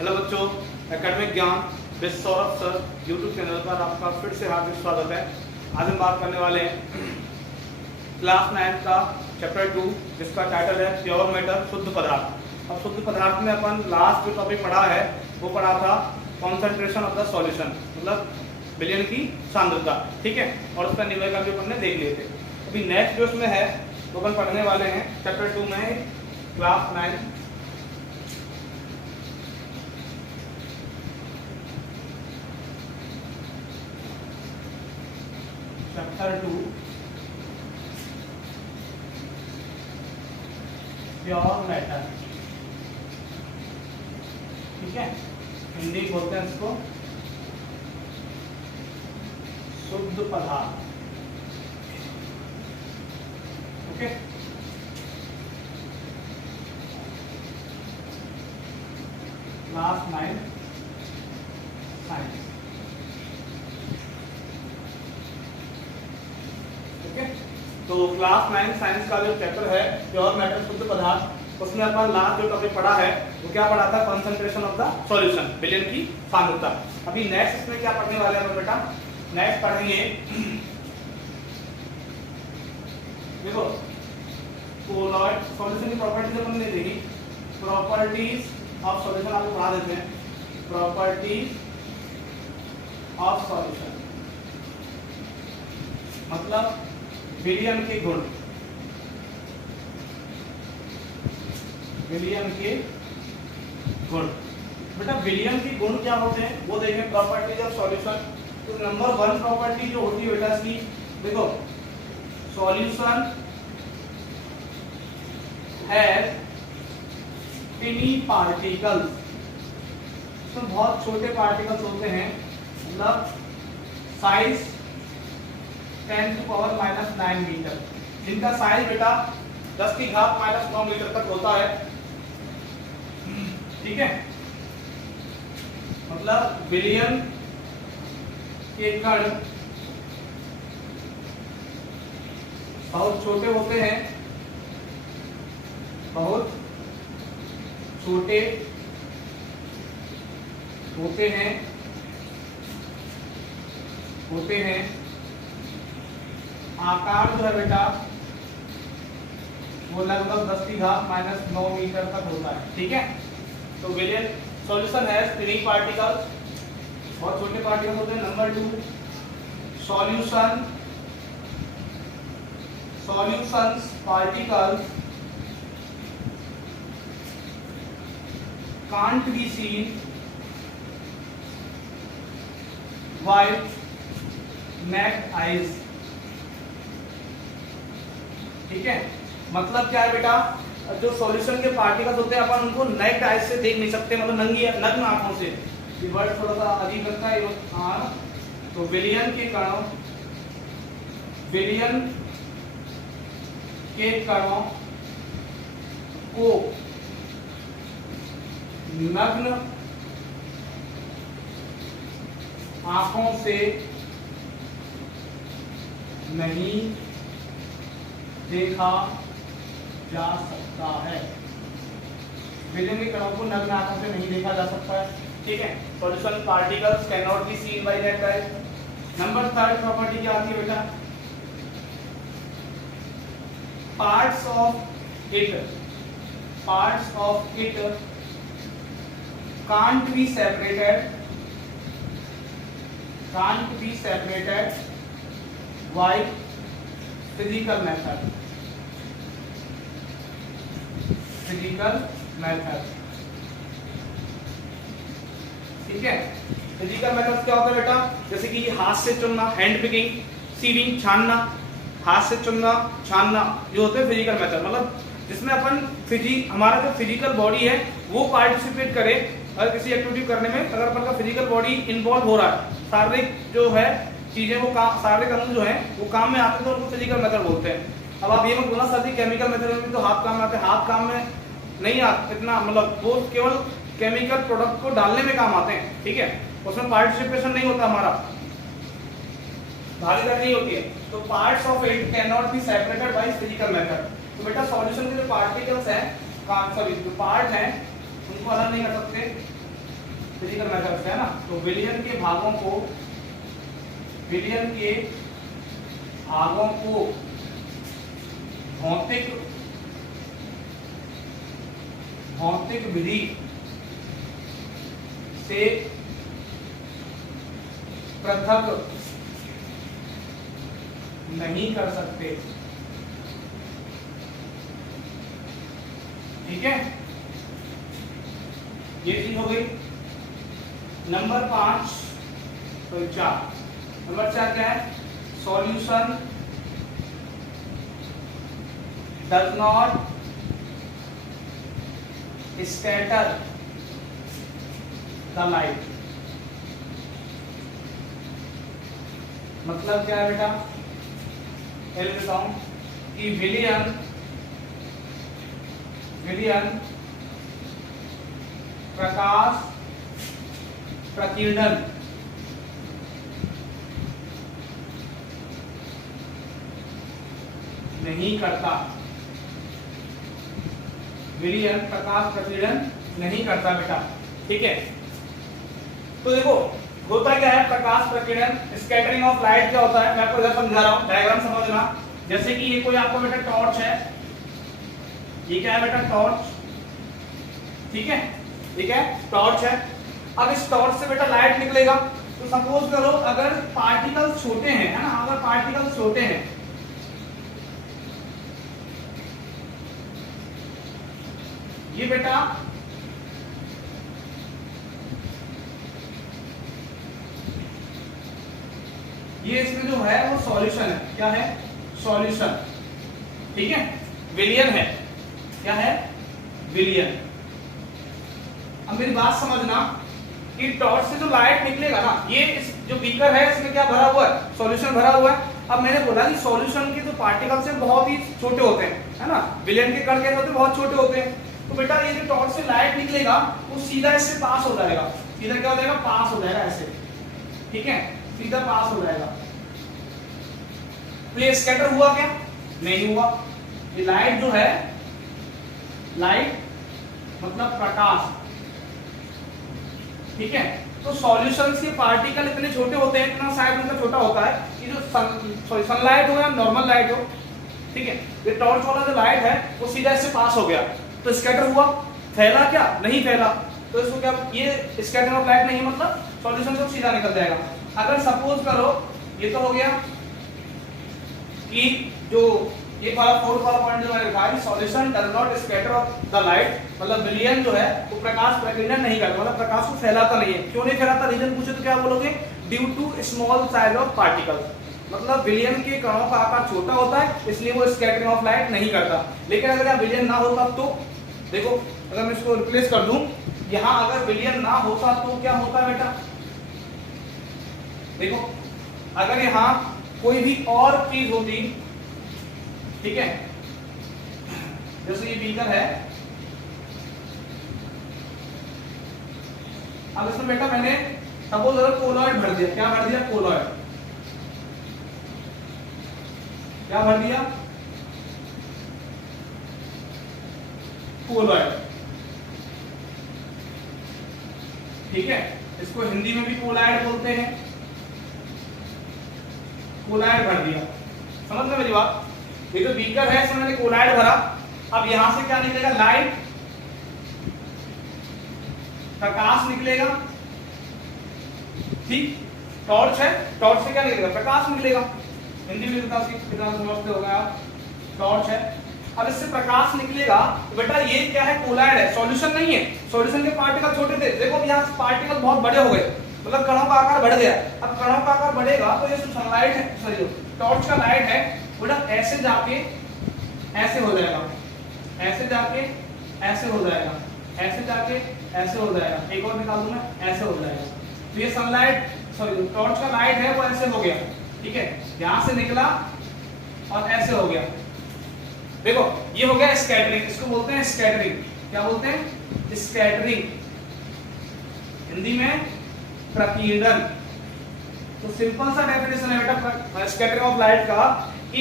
Hello बच्चों, academic ज्ञान with Saurabh sir YouTube channel पर आपका फिर से हार्दिक स्वागत है। आज हम बात करने वाले हैं क्लास 9 का चैप्टर 2 जिसका टाइटल है प्योर मैटर, शुद्ध पदार्थ। अब शुद्ध पदार्थ में अपन लास्ट जो टॉपिक पढ़ा है वो पढ़ा था कॉन्सेंट्रेशन ऑफ द सॉल्यूशन, मतलब विलयन की सांद्रता, ठीक है। और उसका नियम का भी अपन ने देख लिए थे। अभी नेक्स्ट जो उसमें है वो अपन पढ़ने वाले हैं चैप्टर 2 में क्लास 9 चैप्टर 2 प्योर मैटर, ठीक है। हिंदी बोलते हैं इसको शुद्ध पदार्थ, ओके। Class 9 science, okay. तो क्लास 9 साइंस का जो चैप्टर है प्योर मैटर, शुद्ध पदार्थ, उसमें अपन लास्ट जो टॉपिक पढ़ा है वो क्या पढ़ा था? कंसंट्रेशन ऑफ द सॉल्यूशन, विलयन की सांद्रता। अभी नेक्स्ट इसमें क्या पढ़ने वाले हैं बेटा? नेक्स्ट पढ़ेंगे, देखो कोलॉइड सॉल्यूशन की प्रॉपर्टीज अपन ने देखी। प्रॉपर्टीज ऑफ सॉल्यूशन आपको पढ़ा देते हैं। प्रॉपर्टीज ऑफ सॉल्यूशन मतलब विलयन के गुण, विलयन के गुण। बेटा विलयन के गुण क्या होते हैं वो देखें। प्रॉपर्टीज ऑफ सॉल्यूशन, तो नंबर 1 प्रॉपर्टी जो होती है बेटा इसकी, देखो सॉल्यूशन हैज टिनी पार्टिकल्स, तो बहुत छोटे पार्टिकल्स होते हैं, मतलब साइज 10⁻⁹ मीटर, जिनका साइज बेटा 10⁻⁹ मीटर तक होता है, ठीक है। मतलब विलयन के कण बहुत छोटे होते हैं, बहुत छोटे होते हैं, आकार जो है बेटा वो लगभग 10⁻⁹ मीटर तक होता है, ठीक है। तो विलयन सॉल्यूशन है टिनी पार्टिकल्स, बहुत छोटे पार्टिकल्स होते हैं। Number 2 solutions particles can't be seen with naked eyes, ठीक है। मतलब क्या है बेटा, जो सॉल्यूशन के पार्टिकल्स होते हैं अपन उनको नेक्ड आइज से देख नहीं सकते, मतलब नग्न आंखों से। ये वर्ड थोड़ा सा अजीब लगता है हाँ। तो विलयन के कणों को नग्न आंखों से नहीं देखा जा सकता है। विलयन के कणों को नग्न आंखों से नहीं देखा जा सकता है, ठीक है। Solution particles can not be seen by naked eyes. Number 3 property क्या आती है बेटा? Parts of it can't be separated by physical method, ठीक है। फिजिकल मेथड क्या होता है बेटा? जैसे कि हाथ से चुनना, हैंड पिकिंग, सीविंग, छानना, हाथ से चुनना, छानना, ये होते हैं फिजिकल मेथड। मतलब जिसमें अपन हमारा जो फिजिकल बॉडी है वो पार्टिसिपेट करे, अगर किसी एक्टिविटी करने में अगर अपन का फिजिकल बॉडी इन्वॉल्व हो रहा है, शारीरिक जो है चीजें वो काम, शारीरिक अंग जो है वो काम में आते हैं, तो उनको फिजिकल मेथड बोलते हैं। अब आप ये मत बोलना सर जी केमिकल मेथड में भी तो हाथ काम में आते हैं। हाथ काम में नहीं आते इतना, मतलब वो केवल केमिकल प्रोडक्ट को डालने में काम आते हैं, ठीक है। उसमें पार्टिसिपेशन नहीं होता हमारा, भागीदारी नहीं होती है। तो parts of it can not be separated by physical method. तो बेटा सॉल्यूशन के जो पार्टिकल्स हैं, सॉरी जो पार्ट हैं, उनको अलग नहीं कर सकते फिजिकल मेथड से, है ना। तो विलियन के भागों को भौतिक विधि से पृथक नहीं कर सकते। ठीक है, ये चीज हो गई। नंबर 5 तो 4 नंबर 4 क्या है? Solution does not scatter the light. मतलब क्या है बेटा? पहले बताऊं कि विलियन प्रकाश प्रकीर्णन नहीं करता। विलियन प्रकाश प्रकीर्णन नहीं करता बेटा। ठीक है, तो देखो होता क्या है प्रकाश प्रकीर्णन, स्कैटरिंग ऑफ लाइट क्या होता है, मैं आपको इधर समझा रहा हूं, डायग्राम समझना। जैसे कि ये कोई आपको बेटा टॉर्च है, ये क्या है बेटा? टॉर्च। ठीक है, ठीक है, टॉर्च है। अब इस टॉर्च से बेटा लाइट निकलेगा। तो सपोज करो अगर पार्टिकल्स छोटे हैं, है ना, अगर पार्टिकल्स छोटे हैं, ये बेटा ये इसमें जो है वो सॉल्यूशन है। क्या है? सॉल्यूशन। ठीक है, विलियन है। क्या है? विलियन। अब मेरी बात समझना कि टॉर्च से जो लाइट निकलेगा ना, ये इस जो बीकर है इसमें क्या भरा हुआ है? सॉल्यूशन भरा हुआ है। अब मैंने बोला कि सॉल्यूशन के जो पार्टिकल्स हैं बहुत ही छोटे होते हैं, है ना, विलियन के कण कैसे होते हैं? बहुत छोटे होते हैं। तो बेटा ये जो टॉर्च से लाइट निकलेगा वो सीधा इससे पास हो जाएगा। सीधा क्या हो जाएगा? पास हो जाएगा ऐसे। ठीक है, सीधा पास हो जाएगा। तो ये स्कैटर हुआ क्या? नहीं हुआ। ये लाइट जो है, लाइट मतलब प्रकाश। ठीक है, तो सॉल्यूशंस के पार्टिकल इतने छोटे होते हैं, इतना साइज उनका छोटा होता है कि जो सनलाइट हो या नॉर्मल लाइट हो, ठीक है, ये टॉर्च वाला जो लाइट है वो सीधा इससे पास हो गया। तो स्कैटर हुआ, फैला क्या? नहीं फैला। तो इसको क्या, ये स्कैटरिंग ऑफ लाइट नहीं, मतलब सॉल्यूशन से सीधा निकल जाएगा। अगर सपोज करो ये तो हो गया कि जो ये वाला फोर्थ वाला पॉइंट जो मैंने लिखा है, solution does not scatter of the light, मतलब विलियन जो है वो प्रकाश प्रकीर्णन नहीं करता, मतलब प्रकाश को फैलाता नहीं है। क्यों नहीं फैलाता? रीजन पूछे तो क्या बोलोगे? Due to small size of particles, मतलब विलियन के कणों का आकार छोटा होता है, इसलिए वो स्कैटरिंग ऑफ लाइट नहीं करता। लेकिन अगर यहाँ विलियन ना होता तो देखो, अगर मैं इसको रिप्लेस कर दूं, यहां अगर विलियन ना होता तो क्या होता बेटा? देखो अगर यहां कोई भी और चीज होती, ठीक है, जैसे ये बीकर है, अब इसमें बेटा मैंने सपोज अगर कोलॉइड भर दिया, क्या भर दिया? कोलॉइड। क्या भर दिया? कोलॉइड। ठीक है, इसको हिंदी में भी कोलॉइड बोलते हैं। कोलॉइड भर दिया, समझ में मेरी बात? ये जो बीकर है इसमें मैंने कोलॉइड भरा। अब यहां से क्या निकलेगा? लाइट, प्रकाश निकलेगा। ठीक, टॉर्च है, टॉर्च से क्या निकलेगा? प्रकाश निकलेगा। हिंदी में कितना समझते हो गए आप? टॉर्च है, अब इससे प्रकाश निकलेगा। तो बेटा ये क्या है? कोलॉइड है, सॉल्यूशन नहीं है। सॉल्यूशन के पार्टिकल छोटे थे, देखो यहाँ पार्टिकल बहुत बड़े हो गए, मतलब कणों का आकार बढ़ गया। अब कणों का आकार बढ़ेगा तो ये जो सनलाइट है, सॉरी टॉर्च का लाइट है, बेटा ऐसे जाके ऐसे हो जाएगा, ऐसे जाके ऐसे हो जाएगा, ऐसे जाके ऐसे हो जाएगा। एक और निकाल दूं मैं, ऐसे हो जाएगा। तो ये सनलाइट, सॉरी टॉर्च का लाइट है वो ऐसे हो गया। ठीक है, यहां से निकला और ऐसे हो गया। देखो ये हो गया स्कैटरिंग, इसको बोलते हैं स्कैटरिंग। क्या बोलते हैं? स्कैटरिंग, हिंदी में प्रकीर्णन। तो सिंपल सा डेफिनेशन है बेटा स्कैटरिंग ऑफ लाइट का कि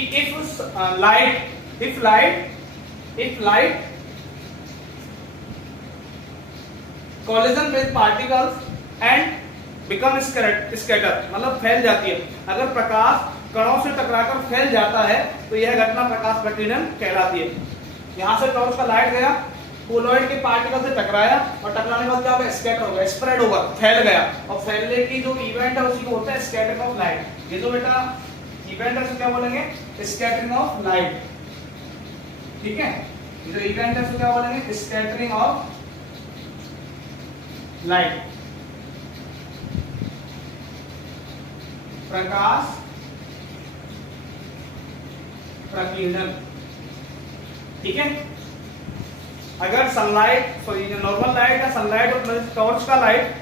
if light collision with particles and become scatter, मतलब फैल जाती है। अगर प्रकाश कणों से टकराकर फैल जाता है तो यह घटना प्रकाश प्रकीर्णन कहलाती है। यहाँ से टॉर्च का लाइट गया, कोलॉइड के पार्टिकल से टकराया और टकराने के बाद क्या होगा, स्कैटर होगा, स्प्रेड होगा, फैल गया, और फैलने की जो इवेंट है उसी को होता है स्कैटरिंग ऑफ लाइट। ये जो बेटा इवेंट है उसे क्या बोलेंगे, स्कैटरिंग ऑफ लाइट। ठीक है, ये जो इवेंट है उसे क्या बोलेंगे, स्कैटरिंग ऑफ लाइट। प्रकाश प्रकीर्णन। ठीक है, अगर सनलाइट, सॉरी नॉर्मल लाइट या सनलाइट और टॉर्च का लाइट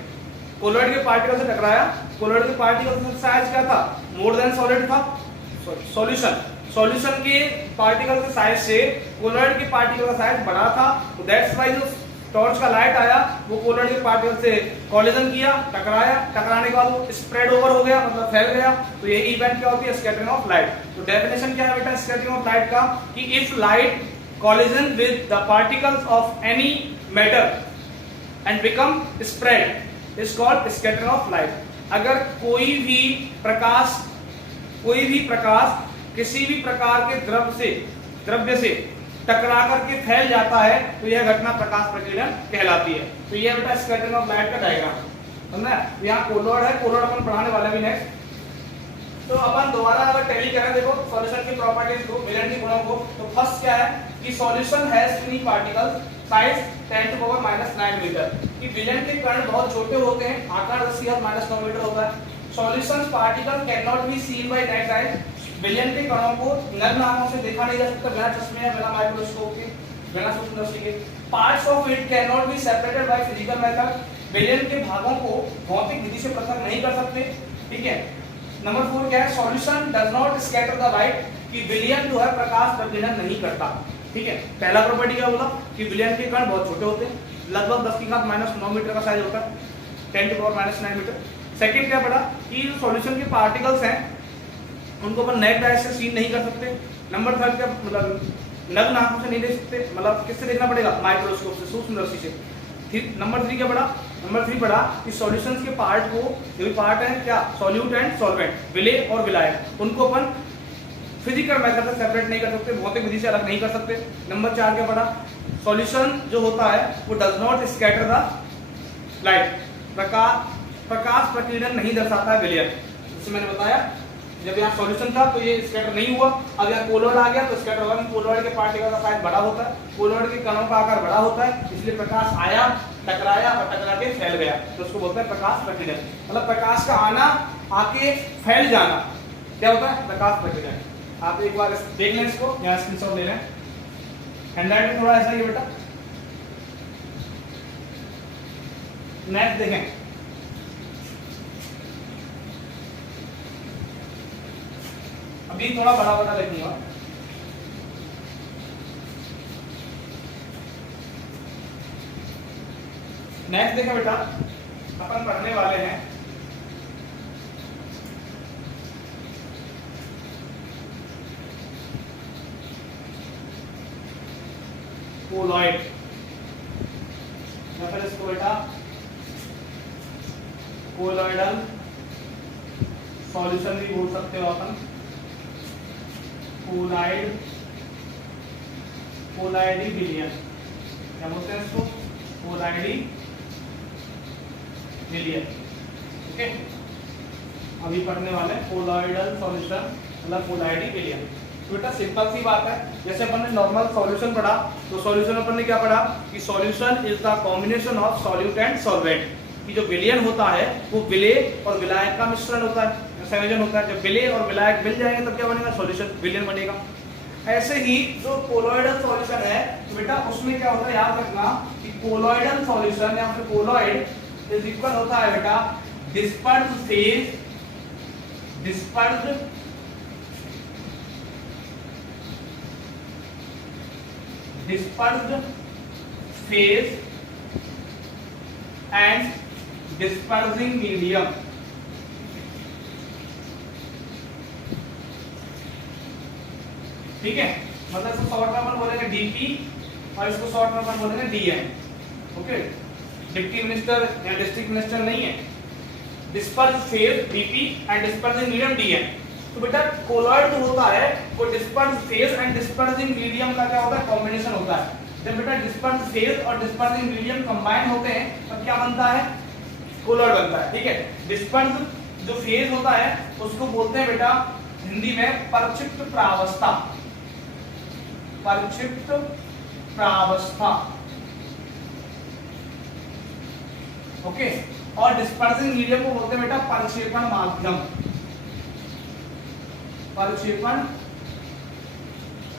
कोलॉइड के पार्टिकल से टकराया, कोलॉइड के पार्टिकल का साइज क्या था, मोर देन सॉलिड था, सॉल्यूशन के पार्टिकल के साइज से कोलॉइड के पार्टिकल का साइज बड़ा था, तो दैट्स व्हाई जो टॉर्च का लाइट आया वो कोलॉइड के पार्टिकल से कोलिजन किया, टकराया, टकराने के बाद वो स्प्रेड ओवर हो गया, मतलब फैल गया, तो यही इवेंट क्या होती है, स्कैटरिंग ऑफ लाइट। तो डेफिनेशन क्या है बेटा स्कैटरिंग ऑफ लाइट का, कि if light collision with the particles of any matter and become spread is called scattering of light। अगर कोई भी प्रकाश किसी भी प्रकार के द्रव्य से टकरा करके फैल जाता है तो यह घटना प्रकाश प्रकीर्णन कहलाती है। तो यह बेटा स्कैटरिंग ऑफ लाइट का डायग्राम, समझा। यहाँ कोलॉइड है, कोलॉइड अपन पढ़ाने वाले भी नेक्स्ट। तो अपन दोबारा अगर टैली करें, देखो सॉल्यूशन की प्रॉपर्टीज को, विलयन के गुणों को, तो फर्स्ट क्या है कि solution has fine particle size 10 to power -9 metre, कि विलयन के कण बहुत छोटे होते हैं, आकार 10 और -9 मीटर होता है। Solution particle can not be seen by night eyes, विलयन के कणों को नग्न आंखों से देखा नहीं जा सकता, बिना चश्मे या बिना माइक्रोस्कोप के, बिना सूक्ष्मदर्शी के। Parts of it can not be separated by physical method, विलयन के भागों को भौतिक विधि से पृथक नहीं कर सकते। ठीक है, नंबर 4 क्या है, solution does not scatter the light, कि विलयन जो है प्रकाश प्रकीर्णन नहीं करता। ठीक है, पहला प्रॉपर्टी क्या बोला कि विलयन के कण बहुत छोटे होते हैं, लगभग 10 की घात -9 मीटर का साइज होता है, 10 टू पावर -9 मीटर। सेकंड क्या पढ़ा कि सॉल्यूशन के पार्टिकल्स हैं उनको अपन नेक्ड आई से सीन नहीं कर सकते। नंबर 3 क्या, मतलब नग्न आंखों से नहीं देख सकते, मतलब किससे देखना पड़ेगा, माइक्रोस्कोप से, सूक्ष्मदर्शी से। नंबर 3 क्या पढ़ा, नंबर 3 पढ़ा कि सॉल्यूशंस के पार्ट को, जो भी पार्ट है क्या, सॉल्यूट एंड सॉल्वेंट, विलेय और विलायक, उनको अपन फिजिकल मेथड से सेपरेट नहीं कर सकते, भौतिक विधि से अलग नहीं कर सकते। नंबर 4 क्या पढ़ा, सॉल्यूशन जो होता है वो does not scatter the light, प्रकाश प्रकीर्णन नहीं दर्शाता है विलयन। जैसे मैंने बताया जब यहाँ सॉल्यूशन था तो ये स्कैटर नहीं हुआ, अब यहाँ कोलॉइड आ गया तो स्कैटर होगा। कोलॉइड के पार्टिकल का साइज बड़ा होता है, कोलॉइड के कणों का आकार बड़ा होता है, इसलिए प्रकाश आया, टकराया और टकरा के फैल गया, तो उसको बोलते हैं प्रकाश प्रकीर्णन। मतलब प्रकाश का आना, आके फैल जाना, क्या होता है, प्रकाश प्रकीर्णन। आप एक बार देख लें इसको, यहाँ स्क्रीनशॉट ले लें, हैंडराइटिंग थोड़ा ऐसा ही है बेटा। नेक्स्ट देखें, अभी थोड़ा बड़ा बड़ा लिखूंगा। नेक्स्ट देखो बेटा, अपन पढ़ने वाले हैं कोलॉइड, या फिर इसको बेटा कोलॉइडल सॉल्यूशन भी बोल सकते हो अपन, कोलाइडी विलयन, क्या बोलते हैं इसको, कोलाइडी विलयन। ओके, अभी पढ़ने वाले कोलॉइडल सॉल्यूशन मतलब कोलाइडी विलयन। तो बेटा सिंपल सी बात है, जैसे अपन ने नॉर्मल सॉल्यूशन पढ़ा, तो सॉल्यूशन अपन ने क्या पढ़ा कि solution is the combination of solute and solvent, कि जो विलयन होता है वो विलेय और विलायक का मिश्रण होता है, संयोजन होता है। जब विलेय और विलायक मिल जाएंगे तब क्या बनेगा, सॉल्यूशन, विलयन बनेगा। ऐसे ही जो कोलॉइडल सॉल्यूशन है तो बेटा उसमें क्या होता है, याद रखना कि कोलॉइडल सॉल्यूशन या फिर कोलॉइड इज इक्वल होता है बेटा dispersed phase, dispersed phase and dispersing medium. ठीक है, मतलब इसको शॉर्ट में अपन बोलेंगे डीपी और इसको शॉर्ट में अपन बोलेंगे डीएम। ओके, डिप्टी मिनिस्टर या डिस्ट्रिक्ट मिनिस्टर नहीं है। Disperse phase DP and dispersing medium DM. तो बेटा कोलॉइड जो होता है वो disperse phase and dispersing medium का क्या होता है, कॉम्बिनेशन होता है। जब बेटा डिस्पर्स फेज और डिस्पर्सिंग मीडियम कंबाइन होते हैं तब क्या बनता है, कोलॉइड बनता है। ठीक है, डिस्पर्स जो फेज होता है उसको बोलते हैं बेटा हिंदी में परक्षिप्त प्रावस्था, परक्षिप्त प्रावस्था। ओके, और डिस्पर्सिंग मीडियम को बोलते हैं बेटा प्रक्षेपण माध्यम, प्रक्षेपण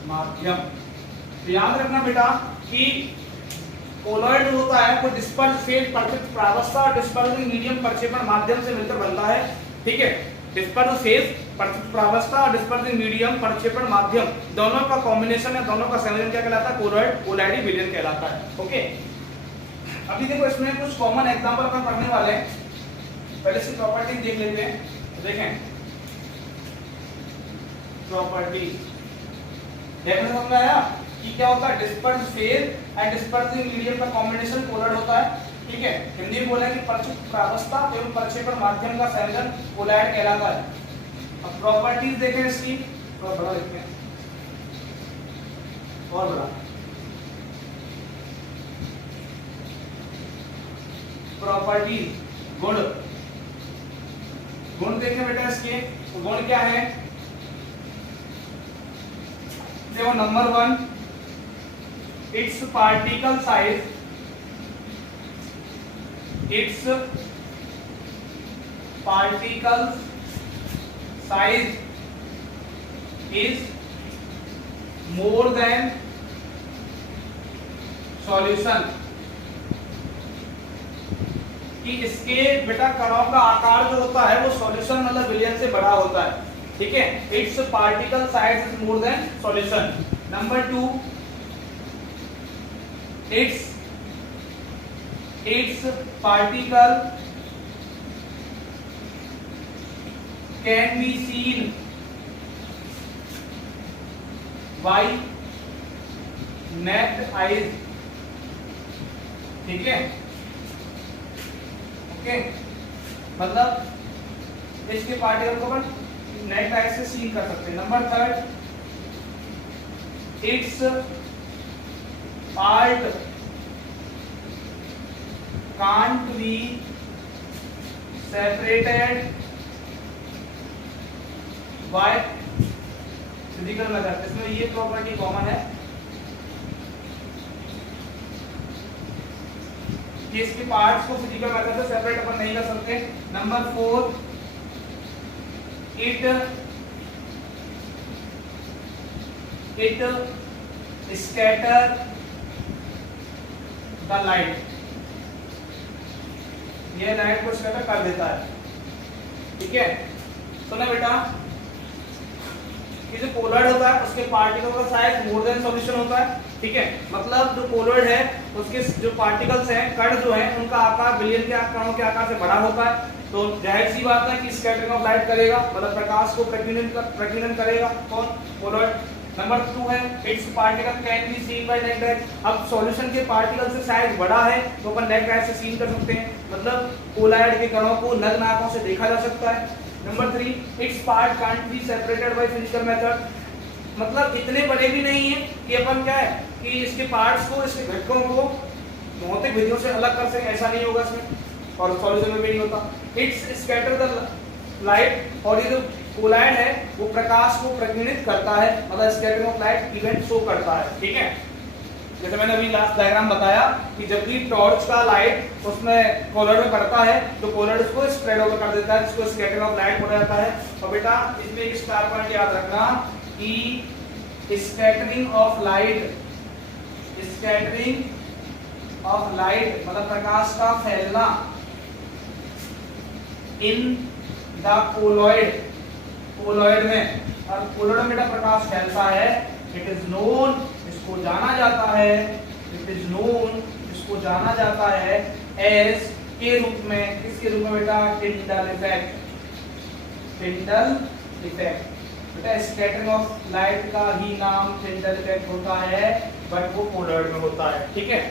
माध्यम। तो याद रखना बेटा कि कोलॉइड जो होता है वो डिस्पर्स फेज, परक्षिप्त प्रावस्था और डिस्पर्सिंग मीडियम प्रक्षेपण माध्यम से मिलकर बनता है। ठीक है, डिस्पर्स फेज, परक्षिप्त प्रावस्था और डिस्पर्सिंग मीडियम प्रक्षेपण माध्यम दोनों का कॉम्बिनेशन है, दोनों का संयोजन क्या कहलाता है, कोलॉइड कोलाइडी विलयन कहलाता है। ओके, अभी देखो इसमें कुछ कॉमन एग्जांपल अपन पढ़ने वाले हैं। पहले से प्रॉपर्टी देख लेते हैं। देखें प्रॉपर्टी, देखने समझ आया कि क्या होता है, disperse phase and dispersing medium का कॉम्बिनेशन कोलॉइड होता है। ठीक है, हिंदी में बोला कि परक्षिप्त प्रावस्था एवं प्रक्षेपण माध्यम का संयोजन कोलॉइड कहलाता है। अब प्रॉपर्टीज देखें इसकी, और बड़ा देखते हैं और बड़ा प्रॉपर्टीज, गुण, गुण देखें बेटा इसके। तो गुण क्या है, देखो number 1, it's particle size, it's particle size is more than solution, कि इसके बेटा कणों का आकार जो होता है वो सॉल्यूशन मतलब विलयन से बड़ा होता है। ठीक है, it's particle size is more than solution. Number 2, its particle can be seen by naked eyes. ठीक है, ओके, मतलब इसके पार्टिकल को अपन नेट आई से सीन कर सकते हैं। Number 3, it's part can't be separated by physical method. इसमें ये प्रॉपर्टी कॉमन है कि इसके पार्ट्स को फिजिकल मेथड से सेपरेट अपन नहीं कर सकते। Number 4, it scatter the light, ये लाइट को स्कैटर कर देता है। ठीक है, सुना बेटा, कि जो कोलॉइड होता है उसके पार्टिकल का साइज मोर देन सॉल्यूशन होता है। ठीक है, मतलब जो कोलॉइड है उसके जो पार्टिकल्स हैं, कण जो हैं, उनका आकार विलयन के कणों के आकार से बड़ा होता है। तो जाहिर सी बात है कि स्कैटरिंग ऑफ लाइट करेगा, मतलब प्रकाश को प्रकीर्णन करेगा कौन, कोलॉइड। नंबर 2 है, it's particle can be seen by naked eye. अब सॉल्यूशन के पार्टिकल से साइज बड़ा है तो अपन नेक्ड आई से सीन कर सकते हैं, मतलब कोलॉइड के कणों को नग्न आंखों से देखा जा सकता है। Number 3, it's part can't be separated by physical method, मतलब इतने बड़े भी नहीं है कि अपन क्या है कि इसके पार्ट्स को, इसके घटकों को भौतिक विधियों से अलग कर सके, ऐसा नहीं होगा इसमें, और सॉल्यूशन में भी नहीं होता। इट्स स्कैटर द लाइट, और ये जो कोलॉइड है वो प्रकाश को प्रकीर्णित करता है, मतलब scattering of light event show करता है। ठीक है, जैसे मैंने अभी लास्ट डायग्राम बताया कि जब भी टॉर्च का लाइट उसमें कोलॉइड में पड़ता है तो कोलॉइड उसको स्प्रेड ओवर कर देता है, जिसको स्कैटरिंग ऑफ लाइट बोला जाता है। और बेटा इसमें एक स्टार पॉइंट याद रखना कि scattering of light, scattering of light मतलब प्रकाश का फैलना इन द कोलॉइड, कोलॉइड में, और कोलॉइड में बेटा प्रकाश फैलता है। इट इज नोन, इसको जाना जाता है, इट इज नोन, इसको जाना जाता है एज के रूप में, किसके रूप में बेटा, टिंडल इफेक्ट, टिंडल इफेक्ट। बेटा स्कैटरिंग ऑफ लाइट का ही नाम टिंडल इफेक्ट होता है, बट वो कोलॉइड में होता है। ठीक है,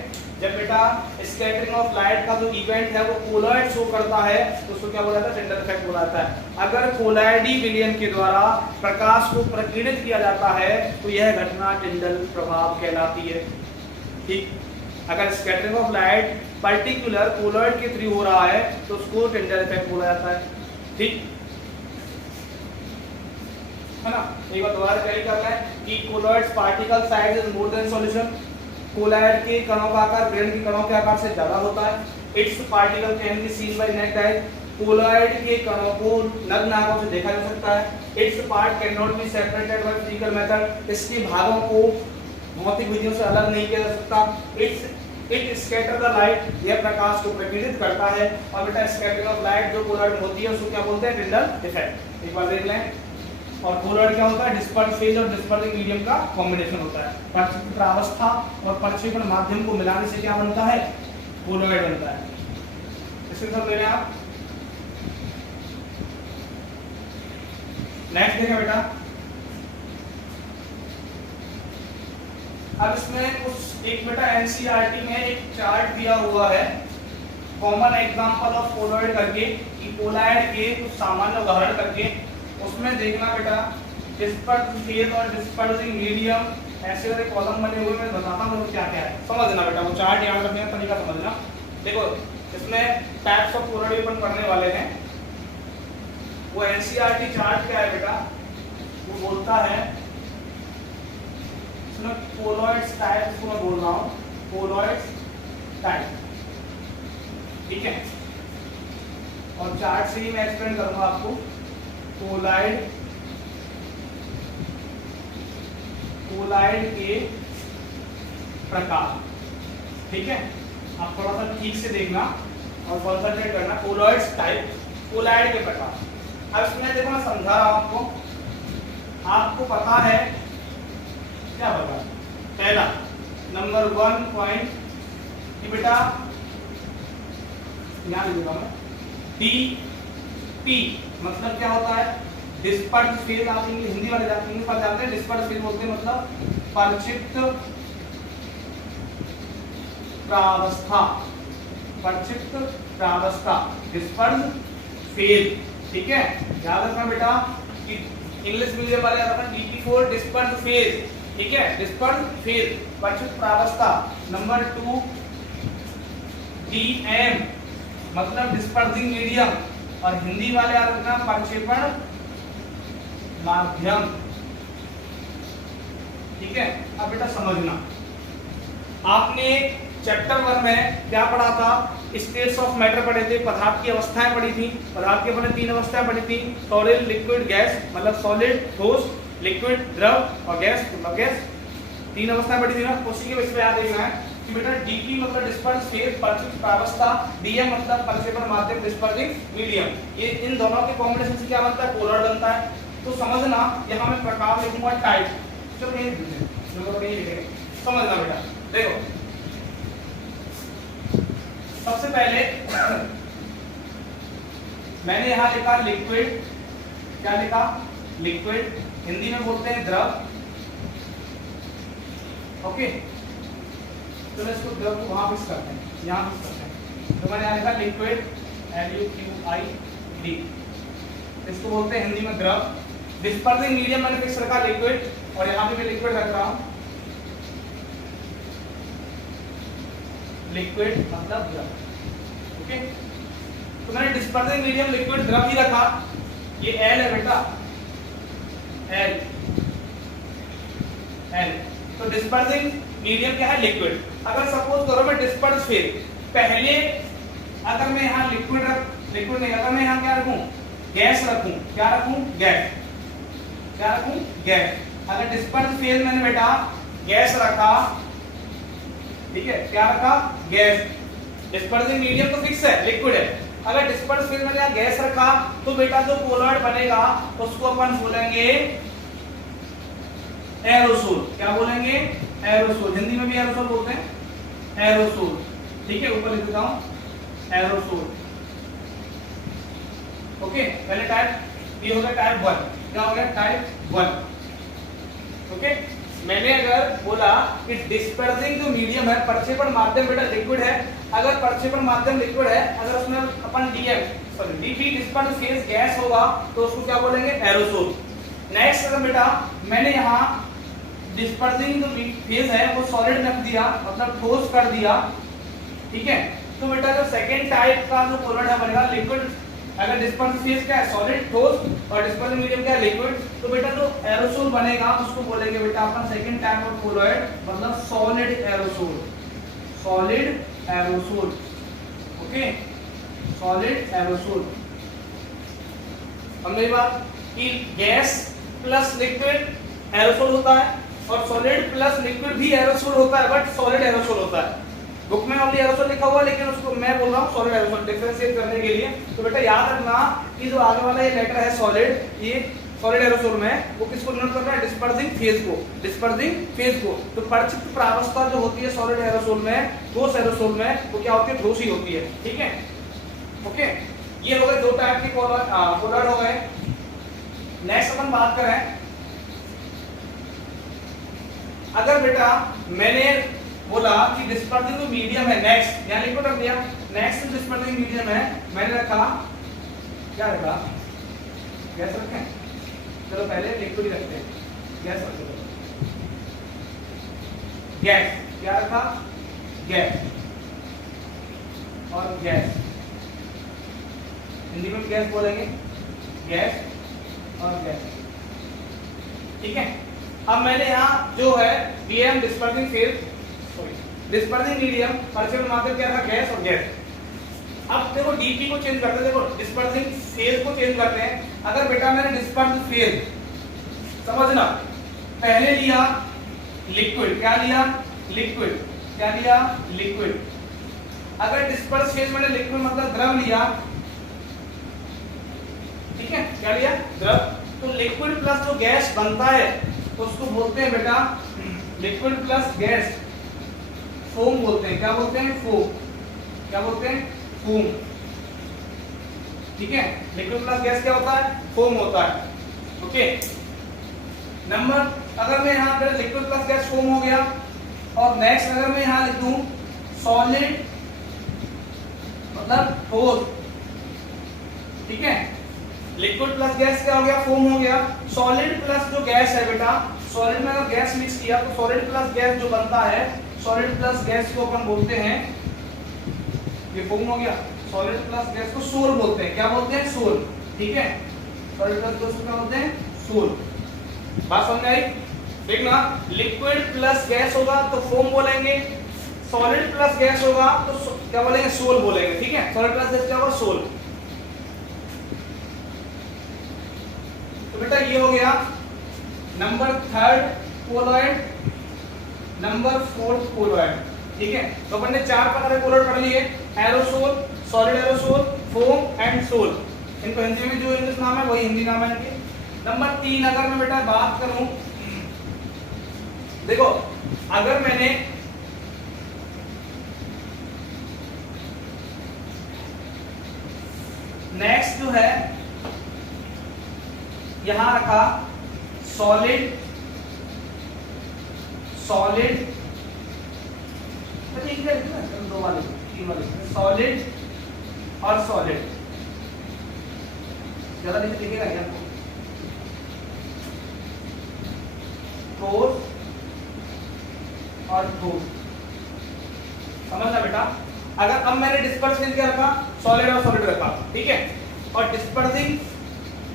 जब बेटा स्कैटरिंग ऑफ लाइट का जो इवेंट है वो कोलॉइड शो करता है तो उसको क्या बोला जाता है? टिंडल इफेक्ट बोला जाता है। अगर कोलॉइडी विलयन के द्वारा प्रकाश को प्रकीर्णित किया जाता है तो यह घटना टिंडल प्रभाव कहलाती है। ठीक, अगर scattering of light particular colloid के थ्रू हो रहा है तो उसको टिंडल इफेक्ट बोला जाता है। ठीक है ना? एक बार दोबारा क्लियर करना है कि colloids particle size is more than solution. Colloid के कणों का आकार ग्रेन के कणों के आकार से ज्यादा होता है। It's particle can be seen by naked eye. Colloid के कणों को नग्न आंखों से देखा जा सकता है। It's part can not be separated by physical method. इसके भागों को भौतिक विधियों से अलग नहीं किया जा सकता। इट स्कैटर द लाइट, यह प्रकाश को प्रकीर्णित करता है। और बेटा स्कैटरिंग ऑफ लाइट जो कोलॉइड में होती है उसको क्या बोलते हैं? Tyndall effect. एक बार देख लें। और कोलॉइड क्या होता है? डिस्पर्स फेज और डिस्पर्सिंग मीडियम का कॉम्बिनेशन होता है। प्रक्षेपण प्रावस्था और प्रक्षेपण माध्यम को मिलाने से क्या बनता है? कोलॉइड बनता है। इसके समझ लें आप। नेक्स्ट देखिए बेटा, अब इसमें कुछ एक बेटा एनसीईआरटी में एक चार्ट दिया हुआ है कॉमन एग्जांपल ऑफ कोलॉइड करके, कि कोलॉइड के कुछ सामान्य उदाहरण करके। उसमें देखना बेटा डिस्पर्स फेज और डिस्पर्सिंग मीडियम, ऐसे वाले कॉलम बने हुए मैं बताता हूँ क्या क्या है, समझना बेटा। वो चार्ट याद रखने का तरीका समझना। देखो इसमें टाइप्स ऑफ कोलॉइड अपन पढ़ने वाले हैं। वो एनसीईआरटी चार्ट क्या है बेटा? वो बोलता है कोलॉइड्स टाइप्स को मैं बोल रहा हूँ, कोलॉइड्स टाइप। ठीक है, और चार्ट से ही मैं एक्सप्लेन करूंगा आपको। कोलॉइड के प्रकार। ठीक है, आप थोड़ा सा ठीक से देखना और कॉन्सेंट्रेट करना। कोलॉइड्स टाइप, कोलॉइड के प्रकार। अब इसमें देखो मैं समझा रहा हूं आपको पता है क्या होगा? पहला नंबर 1 पॉइंट कि बेटा ध्यान देगा मैं, डीपी मतलब क्या होता है? Disperse phase. आप हिंदी वाले इंग्लिश वाले जानते हैं डिस्पर्स फेज बोलते हैं, मतलब प्रक्षिप्त प्रावस्था, प्रक्षिप्त प्रावस्था, डिस्पर्स फेज। ठीक है, याद रखना बेटा कि इंग्लिश मीडियम वाले याद रखना DP4 डिस्पर्स फेज। ठीक है, डिस्पर्स फेज, प्रक्षिप्त प्रावस्था। नंबर 2 DM मतलब डिस्पर्सिंग मीडियम, और हिंदी वाले याद रखना प्रक्षेपण माध्यम। ठीक है, अब बेटा समझना, आपने चैप्टर 1 में क्या पढ़ा था? स्टेट्स ऑफ मैटर पढ़े थे, पदार्थ की अवस्थाएं पढ़ी थी। पदार्थ के अपने 3 अवस्थाएं पढ़ी थी, सॉलिड, लिक्विड, गैस, मतलब सॉलिड ठोस, लिक्विड द्रव, और गैस मतलब गैस। 3 अवस्थाएं पढ़ी थी ना। उसी के विषय में याद रखना है कि बेटा डीपी मतलब डिस्पर्स फेज, प्रक्षिप्त प्रावस्था, डीएम मतलब प्रक्षेपण माध्यम, डिस्पर्सिंग मीडियम। ये इन दोनों के कॉम्बिनेशन से क्या बनता है? कोलॉइड बनता है। तो समझना, यहाँ मैं प्रकार लिखूंगा टाइप। चलो ये लिखेंगे, समझना बेटा। देखो सबसे पहले मैंने यहाँ लिखा लिक्विड। क्या लिखा? लिक्विड। हिंदी में बोलते हैं द्रव। ओके, चलो इसको द्रव को वहां फिक्स करते हैं, यहाँ फिक्स करते हैं। तो मैंने यहाँ लिखा लिक्विड, LUQID, इसको बोलते हैं हिंदी में द्रव। डिस्पर्सिंग मीडियम मैंने फिक्स रखा लिक्विड, और यहाँ पे मैं लिक्विड रख रहा हूँ, लिक्विड मतलब द्रव। ओके, तो मैंने डिस्पर्सिंग मीडियम लिक्विड द्रव ही रखा। ये L है बेटा, L। तो डिस्पर्सिंग मीडियम क्या है? लिक्विड। अगर सपोज करो मैं डिस्पर्स फेज, पहले अगर मैं यहाँ लिक्विड नहीं, अगर मैं यहाँ क्या रखूं? गैस रखूं। क्या रखूं? गैस। क्या रखूं? गैस। अगर डिस्पर्स फेज मैंने बेटा गैस रखा, ठीक है, क्या रखा? गैस। डिस्पर्सिंग मीडियम तो फिक्स है, लिक्विड है। अगर डिस्पर्स फेज मैंने यहाँ गैस रखा तो बेटा जो कोलॉइड बनेगा उसको अपन बोलेंगे एरोसोल। क्या बोलेंगे? एरोसोल। हिंदी में भी एरोसोल बोलते हैं, एरोसोल। ठीक है, ऊपर लिख देता हूं एरोसोल। ओके, पहले टाइप ये हो गया टाइप 1। क्या हो गया? टाइप 1। ओके, मैंने अगर बोला कि डिस्पर्सिंग जो मीडियम है, प्रक्षेपण माध्यम बेटा लिक्विड है, अगर प्रक्षेपण माध्यम लिक्विड है, अगर उसमें अपन डीपी डिस्पर्स फेज गैस होगा तो उसको क्या बोलेंगे, एरोसोल। नेक्स्ट अगर बेटा मैंने यहाँ डिस्पर्सिंग जो फेज है वो सॉलिड रख दिया, मतलब ठोस कर दिया, ठीक है, तो बेटा जो सेकेंड टाइप का जो कोलोइड है बनेगा लिक्विड। अगर डिस्पर्सिव फेज क्या है, सॉलिड ठोस, और डिस्पर्सिव मीडियम क्या है, लिक्विड, तो बेटा जो एरोसोल बनेगा उसको बोलेंगे बेटा अपन सेकंड टाइप ऑफ कोलोइड, मतलब solid aerosol, solid aerosol, okay, solid aerosol. समझ गई बात कि गैस प्लस लिक्विड एरोसोल होता है और सॉलिड प्लस लिक्विड भी एरोसोल होता है, बट सॉलिड एरोसोल होता है। बुक में ओनली एरोसोल लिखा हुआ है, लेकिन उसको मैं बोल रहा हूँ सॉलिड एरोसोल डिफरेंशिएट करने के लिए। तो बेटा याद रखना कि जो आगे वाला ये लेटर है सॉलिड, ये सॉलिड एरोसोल में वो किसको डिनोट कर रहा है, डिस्पर्सिंग फेज को, डिस्पर्सिंग फेज को। तो परिचित प्रावस्था जो होती है सॉलिड एरोसोल में, ठोस एरोसोल में, वो क्या होती है, ठोस ही होती है, ठीक है, ओके। ये हो गए दो टाइप के कोलोइड हो गए। नेक्स्ट अपन बात करें, अगर बेटा मैंने बोला कि डिस्पर्सिंग मीडियम है, नेक्स्ट यहाँ लिक्विड रख दिया, नेक्स्ट डिस्पर्सिंग मीडियम है, मैंने रखा, क्या रखा, गैस रखें, चलो पहले लिक्विड ही रखते हैं, गैस रखते हैं, गैस, क्या रखा, गैस और गैस, हिंदी में गैस बोलेंगे, गैस और गैस, ठीक है। अब मैंने यहाँ जो है BM dispersing phase, dispersing medium, परिक्षेपण माध्यम क्या था, गैस और गैस। अब देखो डीपी को चेंज करते हैं, देखो डिस्पर्सिंग फेज को चेंज करते हैं। अगर बेटा मैंने डिस्पर्स फेज, समझना, पहले लिया लिक्विड, क्या लिया, लिक्विड, क्या लिया, लिक्विड। अगर डिस्पर्स फेज मैंने लिक्विड मतलब द्रव लिया, ठीक है, क्या लिया, द्रव, तो लिक्विड प्लस जो गैस बनता है उसको बोलते हैं बेटा लिक्विड प्लस गैस, फोम बोलते हैं, क्या बोलते हैं, फोम, क्या बोलते हैं, फोम, ठीक है। लिक्विड प्लस गैस क्या होता है, फोम होता है, ओके। नंबर, अगर मैं यहाँ पे लिक्विड प्लस गैस फोम हो गया, और नेक्स्ट अगर मैं यहाँ लिख दूं सॉलिड मतलब ठोस, ठीक है, लिक्विड प्लस गैस क्या हो गया, फोम हो गया। सॉलिड प्लस जो गैस है बेटा, सॉलिड में अगर गैस मिक्स किया तो सॉलिड प्लस गैस जो बनता है, सॉलिड प्लस गैस को अपन बोलते हैं, ये फोम हो गया, सॉलिड प्लस गैस को सोल बोलते हैं, क्या बोलते हैं, सोल, ठीक है, सॉलिड प्लस गैस को क्या बोलते हैं, सोल। बात समझ में आई, देखना, लिक्विड प्लस गैस होगा तो फोम बोलेंगे, सॉलिड प्लस गैस होगा तो क्या बोलेंगे, सोल बोलेंगे, ठीक है। सॉलिड प्लस गैस क्या होगा, सोल। तो बेटा ये हो गया number third colloid, number fourth colloid, ठीक है। तो अपन ने चार प्रकार के कोलोइड पढ़ लिए, aerosol, solid aerosol, foam and sol. इनको हिंदी में जो इंग्लिश नाम है वही हिंदी नाम है इनके। नंबर तीन अगर मैं बेटा बात करूं, देखो अगर मैंने नेक्स्ट जो है यहां रखा सॉलिड, सॉलिड, दो वाले, तीन वाले, सॉलिड और सॉलिड, ज्यादा लिखेगा क्या, ठोस और ठोस, समझना बेटा। अगर अब मैंने डिस्पर्स फेज क्या रखा, सॉलिड और सॉलिड रखा, ठीक है, और डिस्पर्सिंग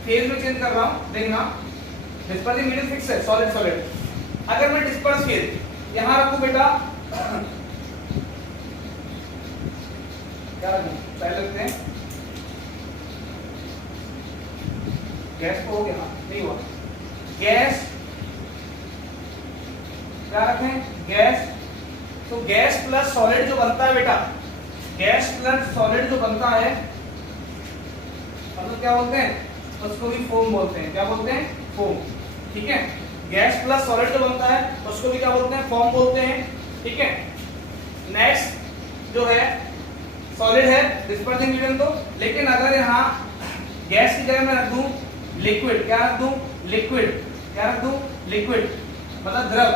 फेज में चेंज कर रहा हूं, देखना डिस्पर्सिंग मीडियम फिक्स है, सॉलिड सॉलिड। अगर मैं डिस्पर्स फेज यहां रखूं बेटा, क्या रखूं, पहले रखते हैं गैस को, हो गया, नहीं हुआ, गैस, क्या रखें, गैस। तो गैस प्लस सॉलिड जो बनता है बेटा, गैस प्लस सॉलिड जो बनता है मतलब क्या बोलते हैं, उसको भी फोम बोलते हैं, क्या बोलते हैं, फोम, ठीक है। गैस प्लस सॉलिड जो बनता है उसको भी क्या बोलते हैं, फॉर्म बोलते हैं, ठीक है। नेक्स्ट जो है सॉलिड है, डिस्पर्सिंग मीडियम, तो लेकिन अगर यहाँ गैस की जगह मैं रख दूं लिक्विड, क्या रख दूं, लिक्विड, क्या रख दूं, लिक्विड, मतलब द्रव,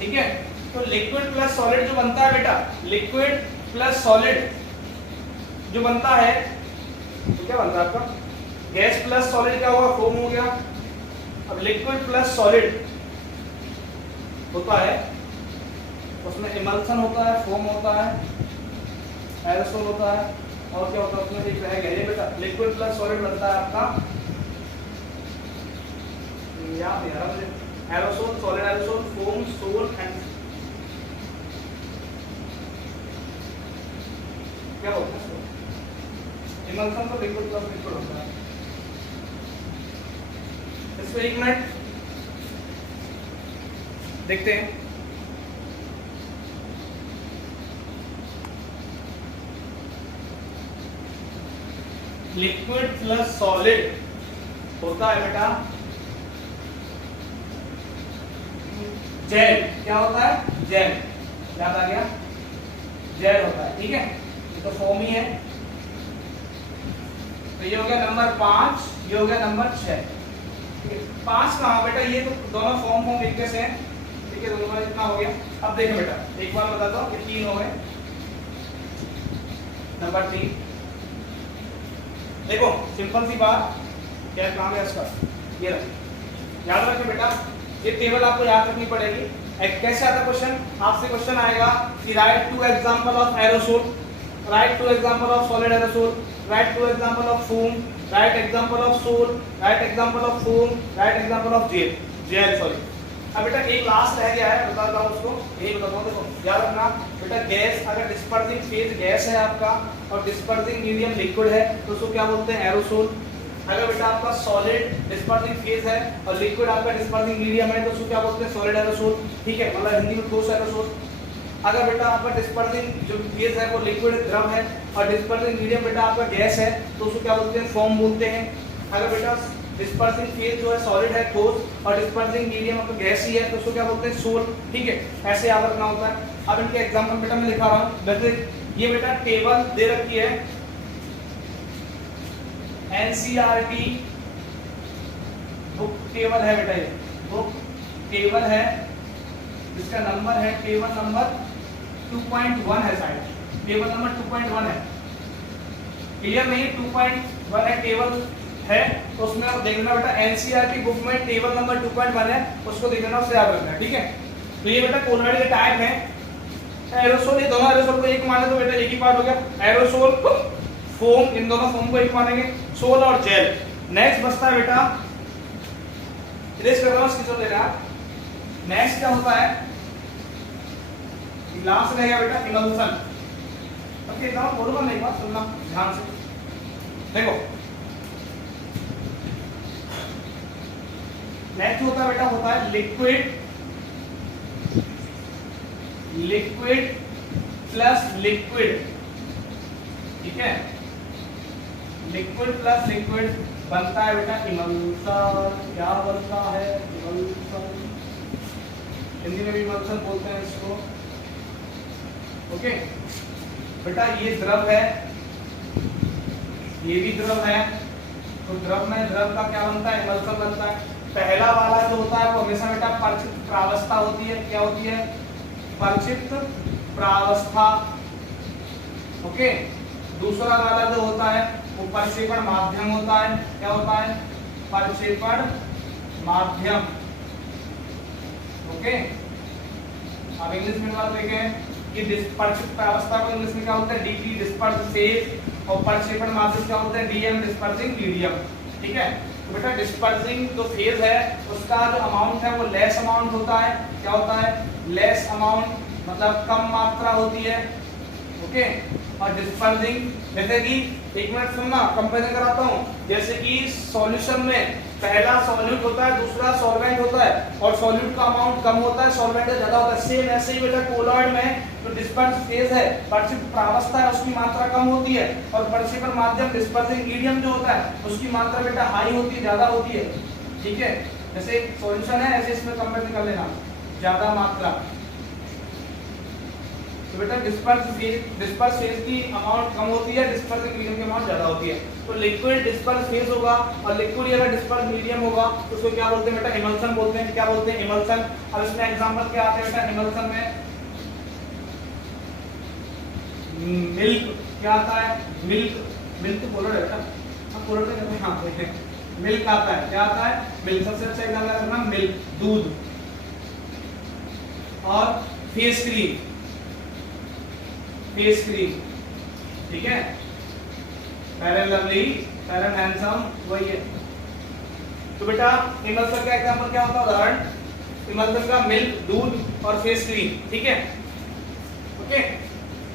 ठीक है। तो लिक्विड प्लस सॉलिड जो बनता है बेटा, लिक्विड प्लस सॉलिड जो बनता है तो क्या बनता है आपका, गैस प्लस सॉलिड क्या होगा, फोम हो गया। अब लिक्विड प्लस सॉलिड होता है, उसमें इमल्सन होता है, फोम होता है, एरोसोल होता है, और क्या होता है उसमें एक रह गया ये बेटा, लिक्विड प्लस सॉलिड बनता है आपका aerosol, solid aerosol, foam, sol and क्या बोलते हैं इसको, इमल्सन तो लिक्विड प्लस लिक्विड होता है। इसको एक मिनट देखते हैं। लिक्विड प्लस सॉलिड होता है बेटा जेल, क्या होता है, जेल, याद आ गया, जेल होता है, ठीक है। ये तो फॉर्म ही है। तो ये हो गया नंबर 5, ये हो गया नंबर 6, ठीक है। 5 कहाँ बेटा, ये तो दोनों फॉर्म एक जैसे हैं, ठीक है, दोनों इतना हो गया। अब देखो बेटा, एक बार बताता हूँ, ये 3 हो गए। नंबर 3 देखो, सिंपल सी बात, क्या काम है इसका, ये रखो, याद रखिए बेटा, ये टेबल आपको याद रखनी पड़ेगी। कैसे आता क्वेश्चन, आपसे क्वेश्चन आएगा कि write 2 example of aerosol, write 2 example of solid aerosol, write 2 example of foam, write example of sol, write example of foam, write example of gel, gel sorry. अब बेटा एक लास्ट रह गया है, बताता हूँ उसको, यही बताता हूँ। देखो याद रखना बेटा, गैस अगर डिस्पर्सिंग फेज गैस है आपका और डिस्पर्सिंग मीडियम लिक्विड है तो उसको क्या बोलते हैं, एरोसोल। अगर बेटा आपका सॉलिड डिस्पर्सिंग फेज है और लिक्विड आपका डिस्पर्सिंग मीडियम है तो उसको क्या बोलते हैं, सॉलिड एरोसोल, ठीक है, मतलब हिंदी में ठोस एरोसोल। अगर बेटा आपका डिस्पर्सिंग जो फेज है वो लिक्विड द्रव है और डिस्पर्सिंग मीडियम बेटा आपका गैस है तो उसको क्या बोलते हैं, फोम बोलते हैं। अगर बेटा डिस्पर्सिंग फेज जो है सॉलिड है, ठोस, और डिस्पर्सिंग मीडियम आपका गैस ही है तो उसको क्या बोलते हैं, सोल, ठीक है, ऐसे याद रखना होता है। अब इनके एग्जांपल बेटा मैं लिखा रहा हूँ, वैसे ये बेटा टेबल दे रखी है, एनसीईआरटी बुक टेबल है बेटा, ये बुक टेबल है जिसका नंबर है टेबल नंबर 2.1 है, शायद टेबल नंबर 2.1 है, क्लियर नहीं, 2.1 है टेबल है, तो उसमें आप देख लेना बेटा, एनसीईआरटी बुक में टेबल नंबर 2.1 है, उसको देख लेना, उससे याद रखना है, ठीक है। तो ये बेटा कोलोइड के टाइप है, एरोसोल, ये दोनों एरोसोल को एक माने तो बेटा एक ही पार्ट हो गया, एरोसोल, फोम, इन दोनों फोम को एक मानेंगे, सोल और जेल। नेक्स्ट बचता है बेटा, इरेज कर रहा हूं, इसकी लेना। नेक्स्ट क्या होता है, लास्ट रहेगा बेटा इमल्सन। अब ये एकदम बोलूंगा नहीं, बात सुनना ध्यान से, देखो नेक्स्ट होता है बेटा, होता है लिक्विड, लिक्विड प्लस लिक्विड, ठीक है, लिक्विड प्लस लिक्विड बनता है बेटा इमल्सन। क्या बनता है, इमल्सन, हिंदी में भी इमल्सन बोलते हैं इसको, ओके बेटा। ये द्रव है, ये भी द्रव है, तो द्रव में द्रव का क्या बनता है, इमल्सन बनता है। पहला वाला जो होता है वो हमेशा बेटा परिचित प्रावस्था होती है, क्या होती है, परिचित प्रावस्था, ओके। दूसरा वाला जो होता है वो परिक्षेपण माध्यम होता है, क्या होता है, परिक्षेपण माध्यम, ओके। अब इंग्लिश में बात देखें कि परिचित प्रावस्था को इंग्लिश में क्या होता है, डीटी डिस्पर्स फेज, और परिक्षेपण माध्यम क्या होता है, डीएम डिस्पर्सिंग मीडियम, ठीक है। तो बेटा डिस्पर्सिंग जो फेज है उसका जो अमाउंट है वो लेस अमाउंट होता है, क्या होता है, लेस अमाउंट, मतलब कम मात्रा होती है, ओके। और डिस्पर्सिंग, जैसे कि एक मिनट सुनना, कंपेरिजन कराता हूँ, जैसे कि सॉल्यूशन में पहला सॉल्यूट होता है, दूसरा सॉल्वेंट होता है, और सॉल्यूट का अमाउंट कम होता है, सॉल्वेंट का ज्यादा होता है। सेम ऐसे ही बेटा कोलॉइड में जो डिस्पर्स फेज है, परिचित प्रावस्था है, उसकी मात्रा कम होती है, और परिक्षेपण माध्यम डिस्पर्सिंग मीडियम जो होता है उसकी मात्रा बेटा हाई होती है, ज्यादा होती है, ठीक है। जैसे सॉल्यूशन है, ऐसे इसमें कंपेरिजन कर लेना, ज्यादा मात्रा, तो बेटा डिस्पर्स फेज की अमाउंट कम होती है, डिस्पर्सिंग मीडियम की अमाउंट ज्यादा होती है। तो लिक्विड डिस्पर्स फेज होगा और लिक्विड अगर डिस्पर्स मीडियम होगा तो उसको क्या बोलते हैं बेटा, इमल्सन बोलते हैं। क्या बोलते हैं, इमल्सन। अब इसमें एग्जांपल क्या आते हैं बेटा इमल्सन में, मिल्क क्या आता है, मिल्क तो बोलो बेटा, हम बोलो तो हां पे मिल्क आता है। क्या आता है, मिल्क। सबसे अच्छा एग्जांपल रखना मिल्क, दूध। और फेस क्रीम, फेस क्रीम, ठीक है, fair and lovely, fair and handsome, वही है। तो बेटा इमल्सन का एग्जांपल क्या होता है, उदाहरण इमल्सन का मिल्क, दूध और फेस क्रीम, ठीक है। ओके,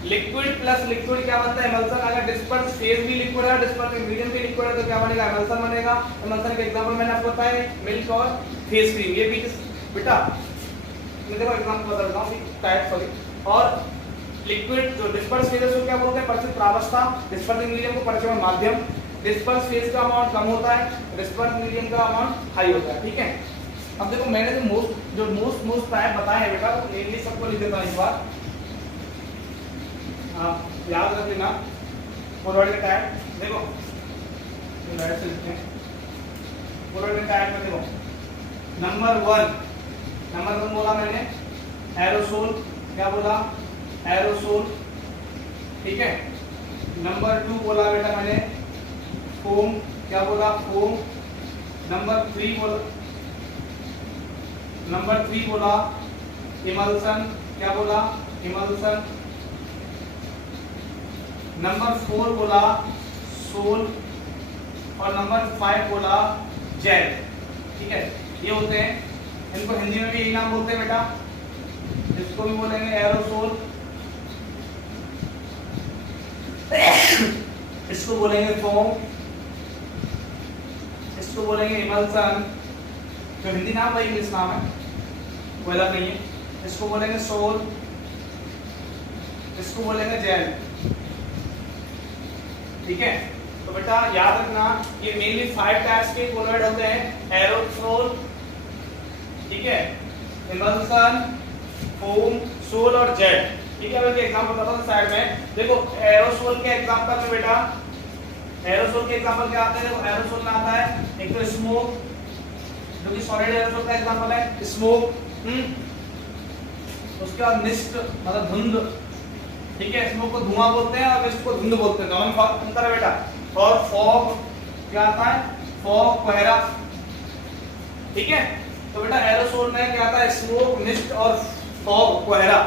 लिक्विड प्लस लिक्विड क्या बनता है, इमल्सन। अगर डिस्पर्स फेज भी लिक्विड है, डिस्पर्स मीडियम भी लिक्विड है तो क्या बनेगा, इमल्सन बनेगा। इमल्सन के एग्जांपल मैंने आपको बताया मिल्क और फेस क्रीम। ये भी बेटा मैं देखो एग्जांपल बता देता हूं, टाइप सॉरी। और लिक्विड जो डिस्पर्स फेज है उसको क्या बोलते हैं, परिचित प्रावस्था। डिस्पर्सिंग मीडियम को परिचय माध्यम। डिस्पर्स फेज का अमाउंट कम होता है, डिस्पर्स मीडियम का अमाउंट हाई होता है, ठीक है। अब देखो मैंने जो मोस्ट टाइप बताए हैं बेटा, तो ये सबको लिख देता हूं इस बार, आप याद रख लेना। फॉरवर्ड के टाइप देखो, राइट से लिखते हैं। फॉरवर्ड के टाइप में देखो, नंबर 1 बोला मैंने एरोसोल। क्या बोला, एरोसोल, ठीक है। नंबर 2 बोला बेटा मैंने फोम। क्या बोला, फोम। नंबर 3 बोला इमल्सन। क्या बोला, इमल्सन। नंबर 4 बोला सोल और नंबर 5 बोला जेल, ठीक है। ये होते हैं, इनको हिंदी में भी यही नाम बोलते हैं बेटा। इसको भी बोलेंगे एरोसोल, इसको बोलेंगे फोम, इसको बोलेंगे इमल्सन। जो हिंदी नाम वही इंग्लिश नाम है, कोई अलग नहीं है। इसको बोलेंगे सोल, इसको बोलेंगे जेल, ठीक है। तो बेटा याद रखना ये मेनली 5 टाइप्स के कोलॉइड होते हैं, एरोसोल, ठीक है, इमल्सन, फोम, सोल और जेल, ठीक है। मैं एग्जांपल बताता हूं साइड में। देखो एरोसोल के एग्जांपल में बेटा, एरोसोल के एग्जांपल क्या आते हैं, देखो एरोसोल में आता है एक तो स्मोक, जो कि सॉलिड एरोसोल का एग्जांपल है, स्मोक। उसके बाद मिस्ट मतलब धुंध, ठीक है। स्मोक को धुआं बोलते हैं और मिस्ट को धुंध बोलते हैं, दोनों में अंतर है बेटा। और फॉग क्या आता है, फॉग, कोहरा, ठीक है। तो बेटा एरोसोल में क्या आता है, स्मोक, मिस्ट और फॉग, कोहरा,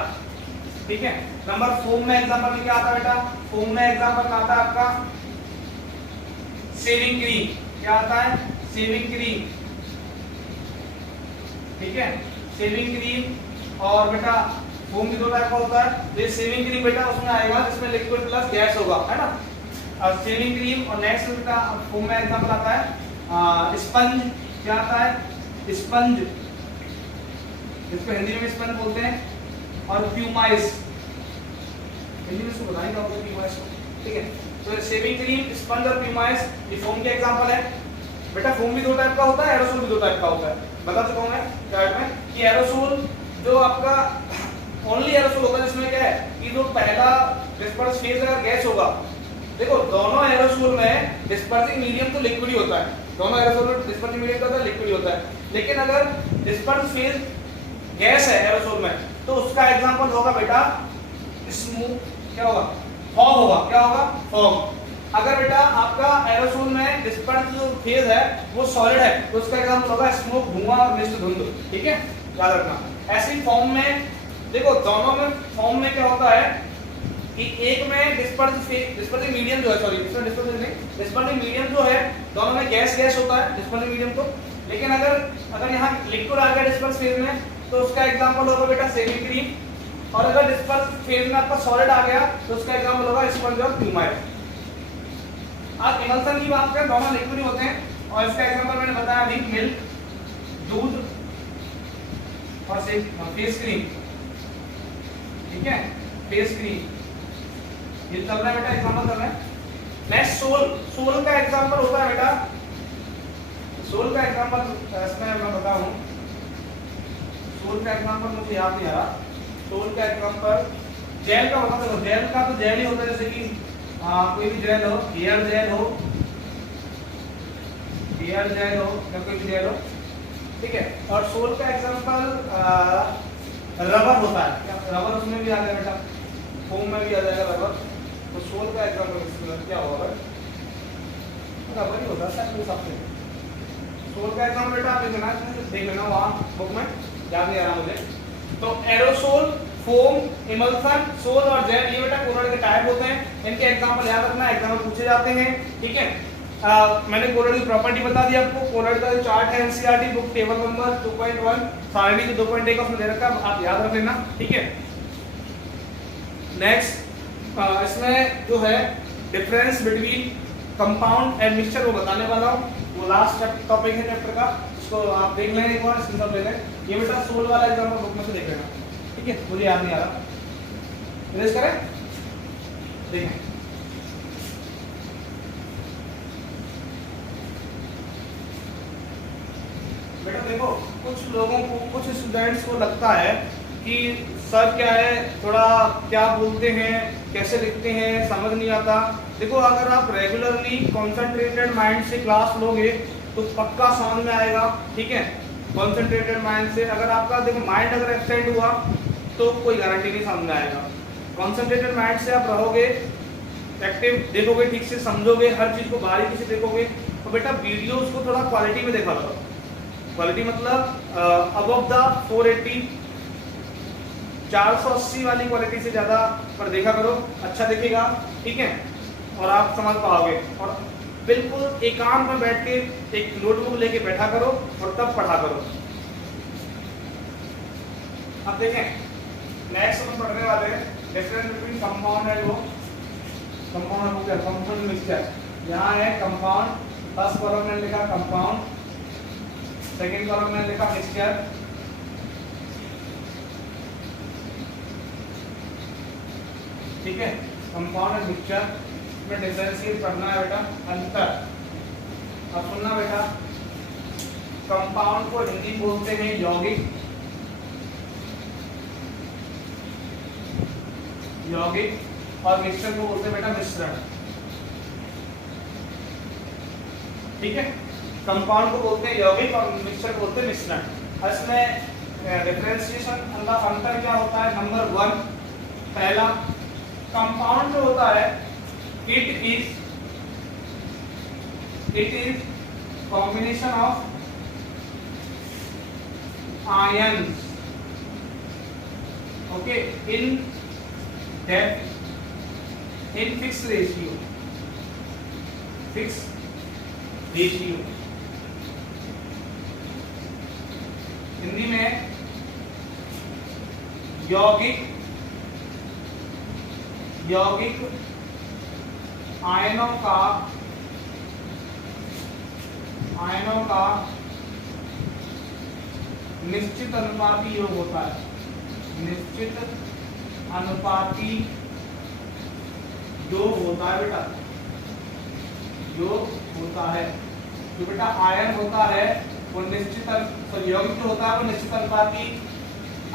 ठीक है। नंबर फोम में एग्जांपल में क्या आता है बेटा, फोम में एग्जांपल में आता है आपका शेविंग क्रीम। क्या आता है, शेविंग क्रीम, ठीक है, शेविंग क्रीम। और बेटा फोम भी 2 टाइप का होता है। ये शेविंग क्रीम बेटा उसमें आएगा जिसमें लिक्विड प्लस गैस होगा, है ना। और शेविंग क्रीम और नेक्स्ट बेटा फोम में एग्जांपल आता है स्पंज। क्या आता है, स्पंज, इसको हिंदी में स्पंज बोलते हैं। और प्यूमाइस, हिंदी में इसको बताएंगे क्या होता है प्यूमाइस को, ठीक है। तो शेविंग क्रीम, स्पंज और प्यूमाइस ये फोम के एग्जांपल है। बेटा फोम भी 2 टाइप का होता है, एरोसोल भी 2 टाइप का होता है। बता चुका हूं मैं चार्ट में कि एरोसोल जो आपका ओनली एरोसोल होता है जिसमें क्या है कि जो पहला डिस्पर्स फेज अगर गैस होगा, देखो दोनों एरोसोल में डिस्पर्सिंग मीडियम तो लिक्विड ही होता है, दोनों एरोसोल में डिस्पर्सिंग मीडियम क्या होता है, लिक्विड ही होता है। लेकिन अगर डिस्पर्स फेज गैस है एरोसोल में तो उसका एग्जांपल होगा बेटा स्मोक, क्या होगा, फॉग होगा। क्या होगा, फॉग। अगर बेटा आपका एरोसोल में डिस्पर्स जो फेज है वो सॉलिड है तो उसका एग्जांपल होगा स्मोक, धुआं और मिस्ट, धुंध, ठीक है, याद रखना। ऐसे ही फॉर्म में देखो दोनों में फॉर्म में क्या होता है कि एक में डिस्पर्सिंग मीडियम जो है, सॉरी डिस्पर्सिंग मीडियम जो है दोनों में गैस होता है डिस्पर्सिंग मीडियम तो। लेकिन अगर यहाँ लिक्विड आ गया डिस्पर्स फेज में तो उसका एग्जांपल होगा बेटा शेविंग क्रीम। और अगर डिस्पर्स फेज में आपका सॉलिड आ गया तो उसका एग्जांपल होगा स्पंज और प्यूमाइस। आप इमल्सन की बात करें दोनों लिक्विड ही होते हैं और इसका एग्जांपल मैंने बताया अभी मिल्क, दूध और फेस क्रीम, ठीक है, फेस क्रीम, ये चल रहा है बेटा, एग्जांपल चल रहा है। नेक्स्ट सोल का एग्जांपल होता है बेटा, सोल का एग्जांपल इसमें मैं बताऊं, सोल का एग्जांपल मुझे याद नहीं आ रहा। सोल का एग्जांपल जेल का होता है, जेल का तो जेल ही होता है, जैसे कि कोई भी जेल हो, एयर जेल हो, एयर जेल हो या कोई भी जेल हो, ठीक है। और सोल का एग्जांपल रबर होता है, क्या रबर उसमें भी आ जाएगा बेटा, फोम में भी आ जाएगा रबर, तो सोल का एग्जांपल क्या होगा, रबर ही होता है मेरे हिसाब से। सोल का एग्जांपल बेटा आप देख लेना वहाँ बुक में, याद नहीं आ रहा मुझे। तो एरोसोल, फोम, इमल्सन, सोल और जेल, ये बेटा कोलॉइड के टाइप होते हैं, इनके एग्जांपल याद रखना, एग्जाम में पूछे जाते हैं, ठीक है। मैंने कोलॉइड की प्रॉपर्टी बता दी आपको, कोलॉइड का जो चार्ट है एनसीईआरटी बुक टेबल नंबर 2.1, सारणी जो 2.1 का उसमें दे रखा है, आप याद रख लेना, ठीक है। नेक्स्ट इसमें जो है difference between compound and mixture वो बताने वाला हूँ, वो लास्ट टॉपिक है चैप्टर का, इसको आप देख लें एक बार, स्क्रीनशॉट ले लें। ये बेटा सोल वाला एग्जांपल बुक में से देख लेना, ठीक है, मुझे याद नहीं आ रहा, इरेज करें, देखें। बेटा देखो, कुछ लोगों को, कुछ स्टूडेंट्स को लगता है कि सर क्या है, थोड़ा क्या बोलते हैं, कैसे लिखते हैं, समझ नहीं आता। देखो अगर आप रेगुलरली कॉन्सेंट्रेटेड माइंड से क्लास लोगे तो पक्का समझ में आएगा, ठीक है। कॉन्सेंट्रेटेड माइंड से, अगर आपका देखो माइंड अगर एक्सटेंड हुआ तो कोई गारंटी नहीं समझ में आएगा। कॉन्सेंट्रेटेड माइंड से आप रहोगे, एक्टिव देखोगे, ठीक से समझोगे, हर चीज को बारीकी से देखोगे, तो बेटा वीडियोस को थोड़ा क्वालिटी में देखा करो। क्वालिटी मतलब अबव द 480, 480 वाली क्वालिटी से ज्यादा पर देखा करो, अच्छा दिखेगा, ठीक है, और आप समझ पाओगे। और बिल्कुल एकांत में बैठ के एक नोटबुक लेके बैठा करो और तब पढ़ा करो। अब देखें नेक्स्ट हम पढ़ने वाले हैं डिफरेंस बिटवीन कंपाउंड एंड वो कंपाउंड हो गया कंपाउंड मिक्सचर। यहाँ है कंपाउंड, फर्स्ट कॉलम में लिखा कंपाउंड, सेकेंड कॉलम में लिखा मिक्सचर, ठीक है। कंपाउंड एंड मिक्सचर में डिफरेंशिएट करना है बेटा, अंतर। अब सुनना बेटा, कंपाउंड को हिंदी बोलते हैं यौगिक, यौगिक, और मिक्सचर को बोलते हैं बेटा मिश्रण, ठीक है। कंपाउंड को बोलते हैं यौगिक और मिक्सचर को बोलते हैं मिश्रण। इसमें डिफरेंशिएशन अंतर क्या होता है, नंबर 1 पहला, कंपाउंड जो होता है it is combination of ions, okay, in depth in fix ratio, fix ratio. Hindi में यौगिक, यौगिक आयनों का निश्चित अनुपाती योग होता है, निश्चित अनुपाती योग होता है बेटा, योग होता है। जो बेटा आयन होता है वो निश्चित, यौगिक जो होता है वो निश्चित अनुपाती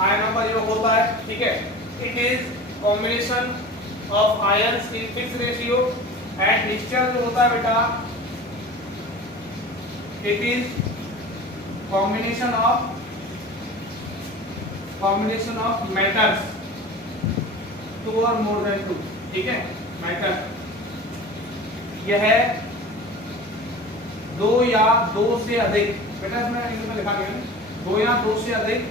आयनों का योग होता है, ठीक है। It is combination of ions in fix ratio. And mixture जो होता है बेटा, it is combination of metals, 2 और मोर देन 2, ठीक है, मेटल। यह है 2 या 2 से अधिक, बेटा इसमें इंग्लिश में लिखा गया है 2 या 2 से अधिक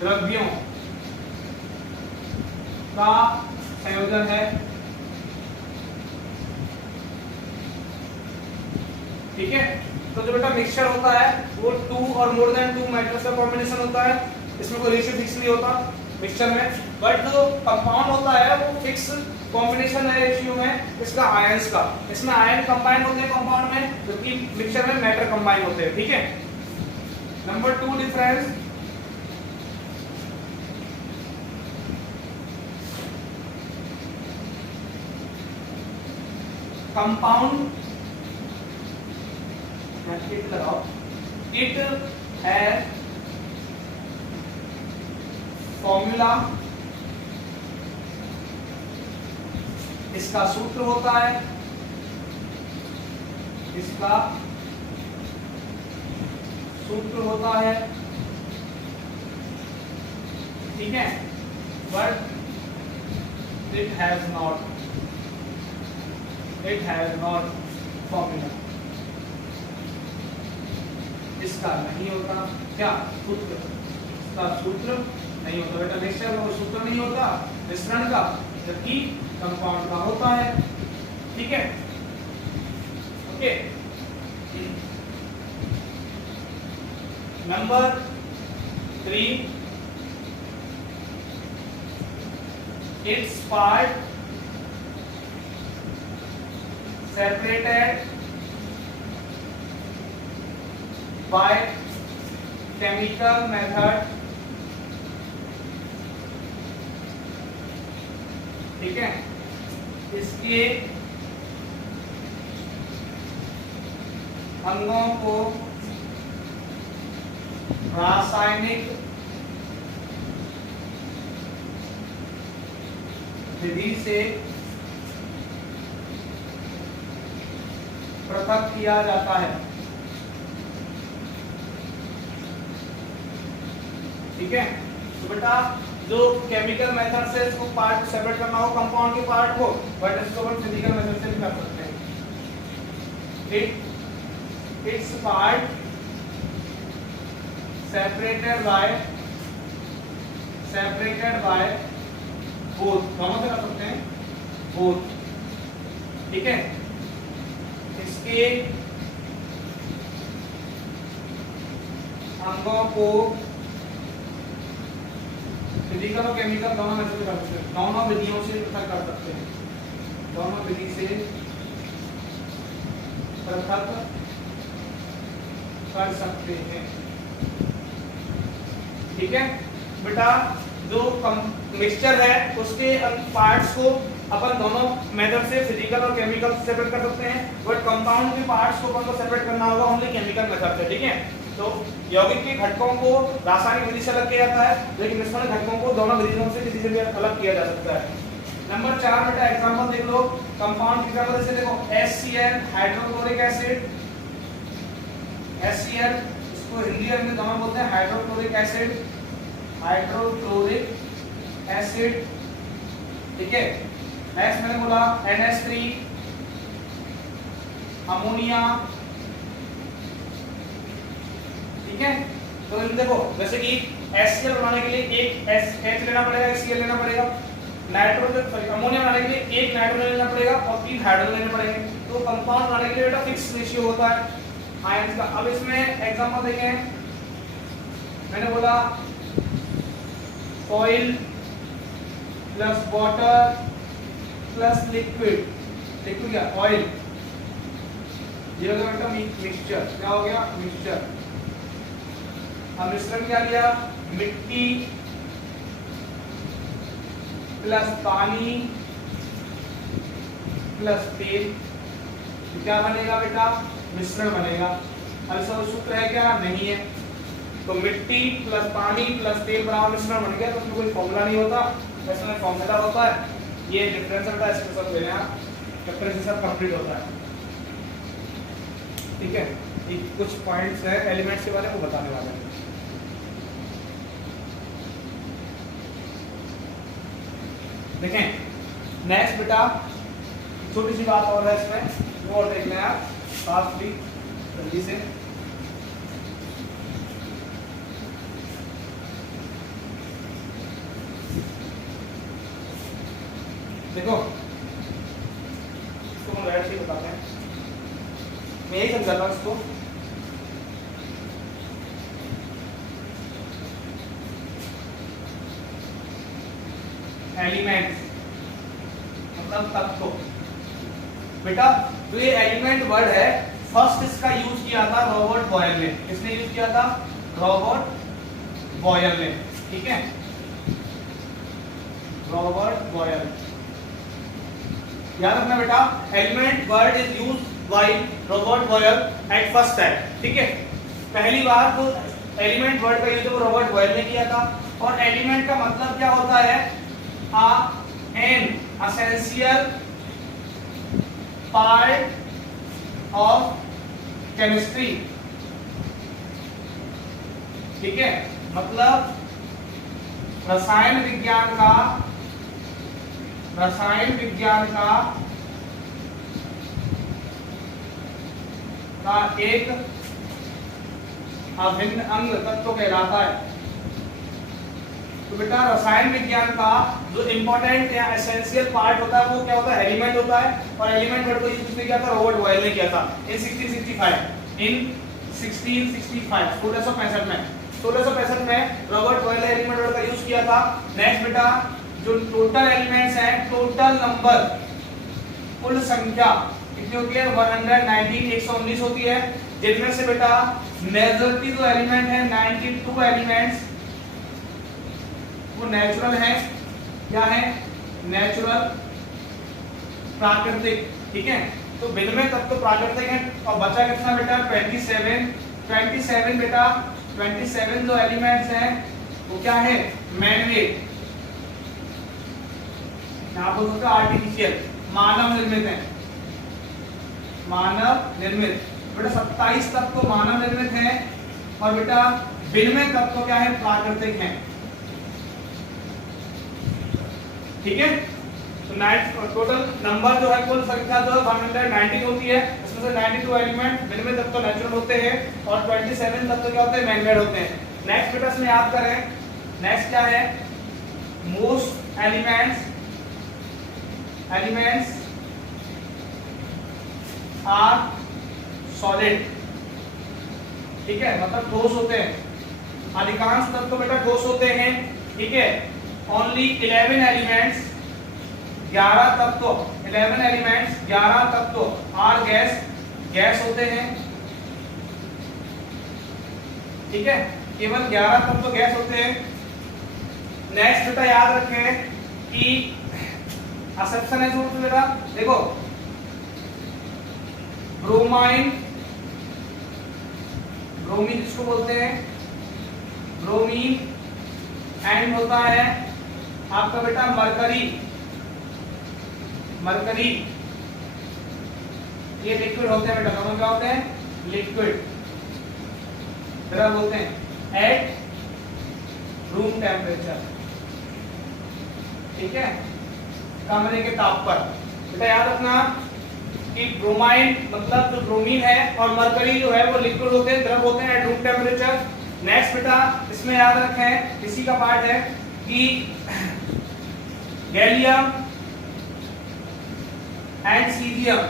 द्रव्यों का संयोजन है, ठीक है। तो जो बेटा मिक्सचर होता है वो 2 और मोर देन 2 मेटल्स का कॉम्बिनेशन होता है, इसमें कोई रेशियो फिक्स नहीं होता मिक्सचर में। बट जो कंपाउंड होता है वो फिक्स कॉम्बिनेशन है रेशियो में इसका आयंस का, इसमें आयन कंबाइन होते हैं कंपाउंड में, जबकि मिक्सचर में मैटर कंबाइन होते हैं, ठीक है। नंबर 2 डिफरेंस, कंपाउंड लगाओ, इट हैज फॉर्मूला इसका सूत्र होता है, इसका सूत्र होता है, ठीक है, but it has not formula, इसका नहीं होता क्या सूत्र, इसका सूत्र नहीं होता बेटा, मिक्सचर का कोई सूत्र नहीं होता मिश्रण का, जबकि कंपाउंड का होता है, ठीक है, okay. Number 3, its part separated by chemical method, ठीक है, इसके अंगों को रासायनिक विधि से पृथक किया जाता है, ठीक है। तो बेटा जो केमिकल मेथड से इसको पार्ट सेपरेट करना हो कंपाउंड के पार्ट को, बट इसको अपन फिजिकल मेथड से भी कर सकते हैं। It's part separated by both, दोनों से कर सकते हैं both, ठीक है। इसके अंगों को फिजिकल और केमिकल दोनों में से कर सकते हैं, दोनों विधियों से पृथक कर सकते हैं, दोनों विधि से पृथक कर सकते हैं, ठीक है बेटा। जो मिक्सचर है उसके पार्ट्स को अपन दोनों मेथड से फिजिकल और केमिकल से सेपरेट कर सकते हैं, बट कंपाउंड के पार्ट्स को अपन को सेपरेट करना होगा ओनली केमिकल मेथड से, ठीक है। तो यौगिक के घटकों को रासायनिक विधि से अलग किया जाता है, लेकिन मिश्रण घटकों को दोनों विधियों से किसी से भी अलग किया जा सकता है। नंबर 4 बेटा एग्जांपल देख लो, कंपाउंड एग्जांपल जैसे देखो HCl हाइड्रोक्लोरिक एसिड, HCl इसको हिंदी में दोनों बोलते हैं हाइड्रोक्लोरिक एसिड, ठीक है। नेक्स्ट मैंने बोला NH3 अमोनिया, ठीक है। तो देखो जैसे कि HCl बनाने के लिए एक H लेना पड़ेगा, एक Cl लेना पड़ेगा, नाइट्रोजन अमोनिया बनाने के लिए एक नाइट्रोजन लेना पड़ेगा और 3 हाइड्रोजन लेने पड़ेंगे। तो कंपाउंड बनाने के लिए बेटा फिक्स रेशियो होता है आयंस का। अब इसमें एग्जांपल देखें, मैंने बोला oil plus water plus liquid, liquid क्या ऑयल, ये हो गया बेटा मिक्सचर, क्या हो गया मिक्सचर। अब मिश्रण क्या लिया, मिट्टी प्लस पानी प्लस तेल, तो क्या बनेगा बेटा मिश्रण बनेगा। अब इसका सूत्र है क्या, नहीं है, तो मिट्टी प्लस पानी प्लस तेल बराबर मिश्रण बन गया। तो उसमें कोई फॉर्मूला नहीं होता, इसमें फॉर्मूला होता है, ये डिफरेंस होता है, इसके साथ लेना चैप्टर के साथ कंप्लीट होता है, ठीक है। ये कुछ पॉइंट्स है एलिमेंट्स के बारे में बताने वाले हैं। देखें नेक्स्ट बेटा छोटी सी बात और है इसमें, वो और देख लें आप फास्टली जल्दी से। देखो इसको हम राइट से बताते हैं, मैं यही समझाता हूं इसको। एलिमेंट मतलब तत्व, बेटा जो ये एलिमेंट वर्ड है फर्स्ट इसका यूज किया था रॉबर्ट बॉयल ने। किसने यूज किया था, रॉबर्ट बॉयल ने, ठीक है, रॉबर्ट बॉयल। याद रखना बेटा element word is used by Robert Boyle at first time, ठीक है। पहली बार तो एलिमेंट वर्ड का यूज रॉबर्ट बॉयल ने किया था। और एलिमेंट का मतलब क्या होता है, an essential part of chemistry, ठीक है, मतलब रसायन विज्ञान का एक अभिन्न अंग तत्व कहलाता है। तो बेटा रसायन विज्ञान का जो इंपॉर्टेंट या एसेंशियल पार्ट होता है वो क्या होता है, एलिमेंट होता है। और एलिमेंट वर्ड को यूज किसने किया था, रॉबर्ट बॉयल ने किया था इन 1665 में 1665 में रॉबर्ट बॉयल ने एलिमेंट वर्ड का यूज किया था। नेक्स्ट बेटा जो टोटल एलिमेंट्स हैं, टोटल नंबर, कुल संख्या कितनी होती है, 119 119 होती है, जिनमें से बेटा मेजॉरिटी जो एलिमेंट है 92 एलिमेंट्स वो नेचुरल है, क्या है, नेचुरल, प्राकृतिक, ठीक है। तो 92 तब तो प्राकृतिक है और बचा कितना बेटा 27 बेटा 27 जो एलिमेंट्स हैं वो क्या है, मैनमेड, यहाँ बोल सकते आर्टिफिशियल, मानव निर्मित है, मानव निर्मित। बेटा 27 तत्व तो मानव निर्मित है और बेटा 92 तत्व क्या है, प्राकृतिक है, ठीक है। तो टोटल नंबर जो है, कुल संख्या जो है 119 होती है, इसमें से 92 एलिमेंट 92 तत्व नेचुरल होते हैं और 27 तत्व क्या होते हैं, मैनमेड होते हैं। नेक्स्ट बेटा इसमें याद करें, नेक्स्ट क्या है, मोस्ट एलिमेंट्स आर सॉलिड, ठीक है, मतलब ठोस होते हैं, अधिकांश तत्व बेटा ठोस होते हैं, ठीक है। ओनली 11 एलिमेंट्स 11 तत्व आर गैस होते हैं, ठीक है, केवल 11 तत्व गैस होते हैं। नेक्स्ट बेटा याद रखें कि एक्सेप्शन है जरूर बेटा, देखो ब्रोमीन जिसको बोलते हैं ब्रोमीन, एंड होता है आपका बेटा मरकरी, ये लिक्विड होते हैं बेटा, दोनों क्या होते हैं, लिक्विड, जरा बोलते हैं एट रूम टेम्परेचर, ठीक है, कमरे के ताप पर। बेटा याद रखना कि ब्रोमाइन मतलब जो ब्रोमीन है और मरकरी जो है वो लिक्विड होते हैं, द्रव होते हैं एट रूम टेम्परेचर। नेक्स्ट बेटा इसमें याद रखें, इसी का पार्ट है कि गैलियम एंड सीजियम,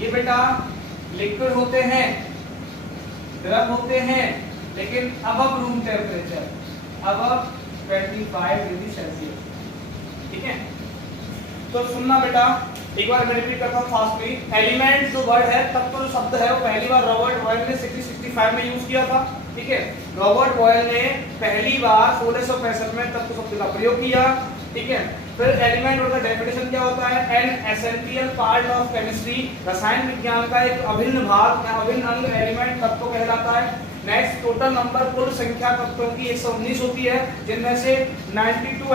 ये बेटा लिक्विड होते हैं, द्रव होते हैं, लेकिन above room temperature, above 25 degree Celsius, ठीक है। तो सुनना बेटा, एक बार मैं रिपीट करता हूँ फास्टली। एलिमेंट जो वर्ड है, तब तो जो शब्द है वो पहली बार रॉबर्ट बॉयल ने 1665 में यूज किया था, ठीक है। रॉबर्ट बॉयल ने पहली बार 1665 में तत्व शब्द का प्रयोग किया, ठीक है। फिर एलिमेंट वर्ड का डेफिनेशन क्या होता है, an essential part of chemistry, रसायन विज्ञान का एक अभिन्न भाग या अभिन्न अंग एलिमेंट तत्व कहलाता है। नेक्स्ट टोटल नंबर, कुल संख्या तत्वों की 119 होती है, जिनमें से 92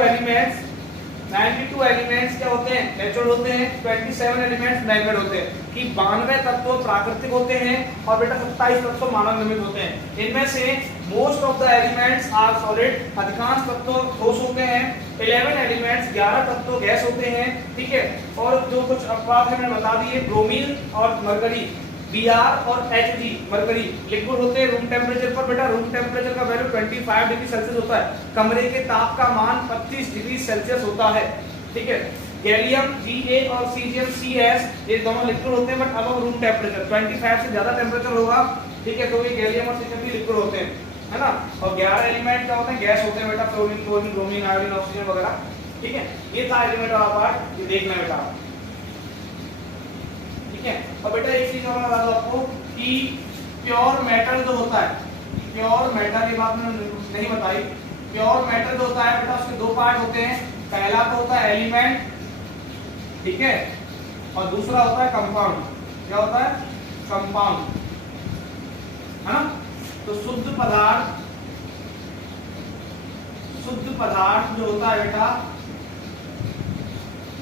एलिमेंट्स क्या होते हैं, नेचुरल होते हैं, 27 एलिमेंट्स मैनमेड होते हैं, कि 92 तत्व प्राकृतिक होते हैं और बेटा 27 तत्व मानव निर्मित होते हैं। इनमें से most of the elements are solid, अधिकांश तत्व ठोस होते हैं, 11 एलिमेंट्स 11 तत्व गैस होते हैं, ठीक है। और जो कुछ अपवाद है मैंने बता दिए, ब्रोमीन और मरकरी, Br और Hg मरकरी लिक्विड होते हैं रूम टेम्परेचर पर। बेटा रूम टेम्परेचर का वैल्यू 25 डिग्री सेल्सियस होता है, कमरे के ताप का मान 25 डिग्री सेल्सियस होता है, ठीक है। गैलियम Ga और सीजियम Cs ये दोनों लिक्विड होते हैं, बट अब रूम टेम्परेचर 25 से ज्यादा टेम्परेचर होगा, ठीक है, तो ये गैलियम और सीजियम भी लिक्विड होते हैं, है ना। और 11 एलिमेंट क्या होते हैं, गैस होते हैं बेटा, fluorine, chlorine, bromine, iodine, oxygen वगैरह, ठीक है। ये था एलिमेंट वाला पार्ट, ये देखना बेटा, ठीक है। और बेटा एक चीज और बता दो आपको कि प्योर मेटल जो होता है, प्योर मेटल की बात मैंने नहीं बताई, प्योर मेटल जो होता है बेटा उसके दो पार्ट होते हैं, पहला तो होता है एलिमेंट ठीक है। और दूसरा होता है कंपाउंड। क्या होता है? कंपाउंड, है ना। तो शुद्ध पदार्थ जो होता है बेटा,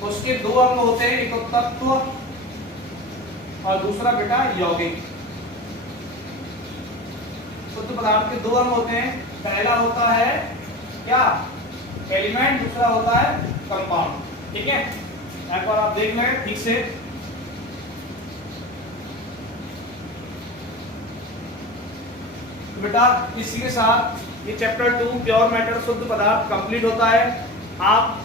उसके दो अंग होते हैं, एक तो तत्व और दूसरा बेटा यौगिक। शुद्ध पदार्थ के दो अंग होते हैं, पहला होता है क्या? एलिमेंट, दूसरा होता है कंपाउंड। ठीक है, एक बार आप देख लें ठीक से। बेटा इसी के साथ ये चैप्टर 2 प्योर मैटर शुद्ध पदार्थ कंप्लीट होता है। आप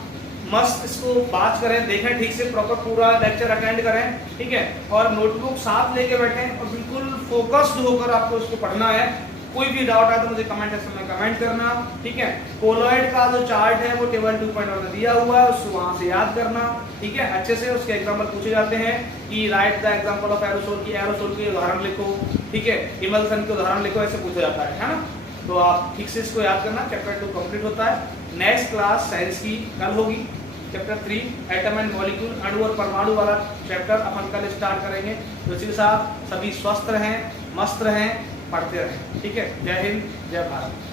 मस्त इसको बात करें, देखें ठीक से, प्रॉपर पूरा लेक्चर अटेंड करें, ठीक है। और नोटबुक साथ लेके बैठें और बिल्कुल फोकस्ड होकर आपको इसको पढ़ना है। कोई भी डाउट आए तो मुझे कमेंट सेक्शन में कमेंट करना, ठीक है। कोलॉइड का जो चार्ट है वो टेबल 2.1 में दिया हुआ है, उसको वहां से याद करना, ठीक है। अच्छे से उसके एग्जाम्पल पूछे जाते हैं कि right the example of aerosol की, एरोसोल के उदाहरण लिखो, ठीक है। इमल्सन के उदाहरण लिखो, ऐसे पूछा जाता है ना। तो आप ठीक से इसको याद करना। चैप्टर 2 कंप्लीट होता है। नेक्स्ट क्लास साइंस की कल होगी। चैप्टर 3 एटम एंड मॉलिक्यूल, अणु और परमाणु वाला चैप्टर अपन कल स्टार्ट करेंगे। तो इसी के साथ सभी स्वस्थ रहें, मस्त रहें, पढ़ते रहें, ठीक है। जय हिंद, जय भारत।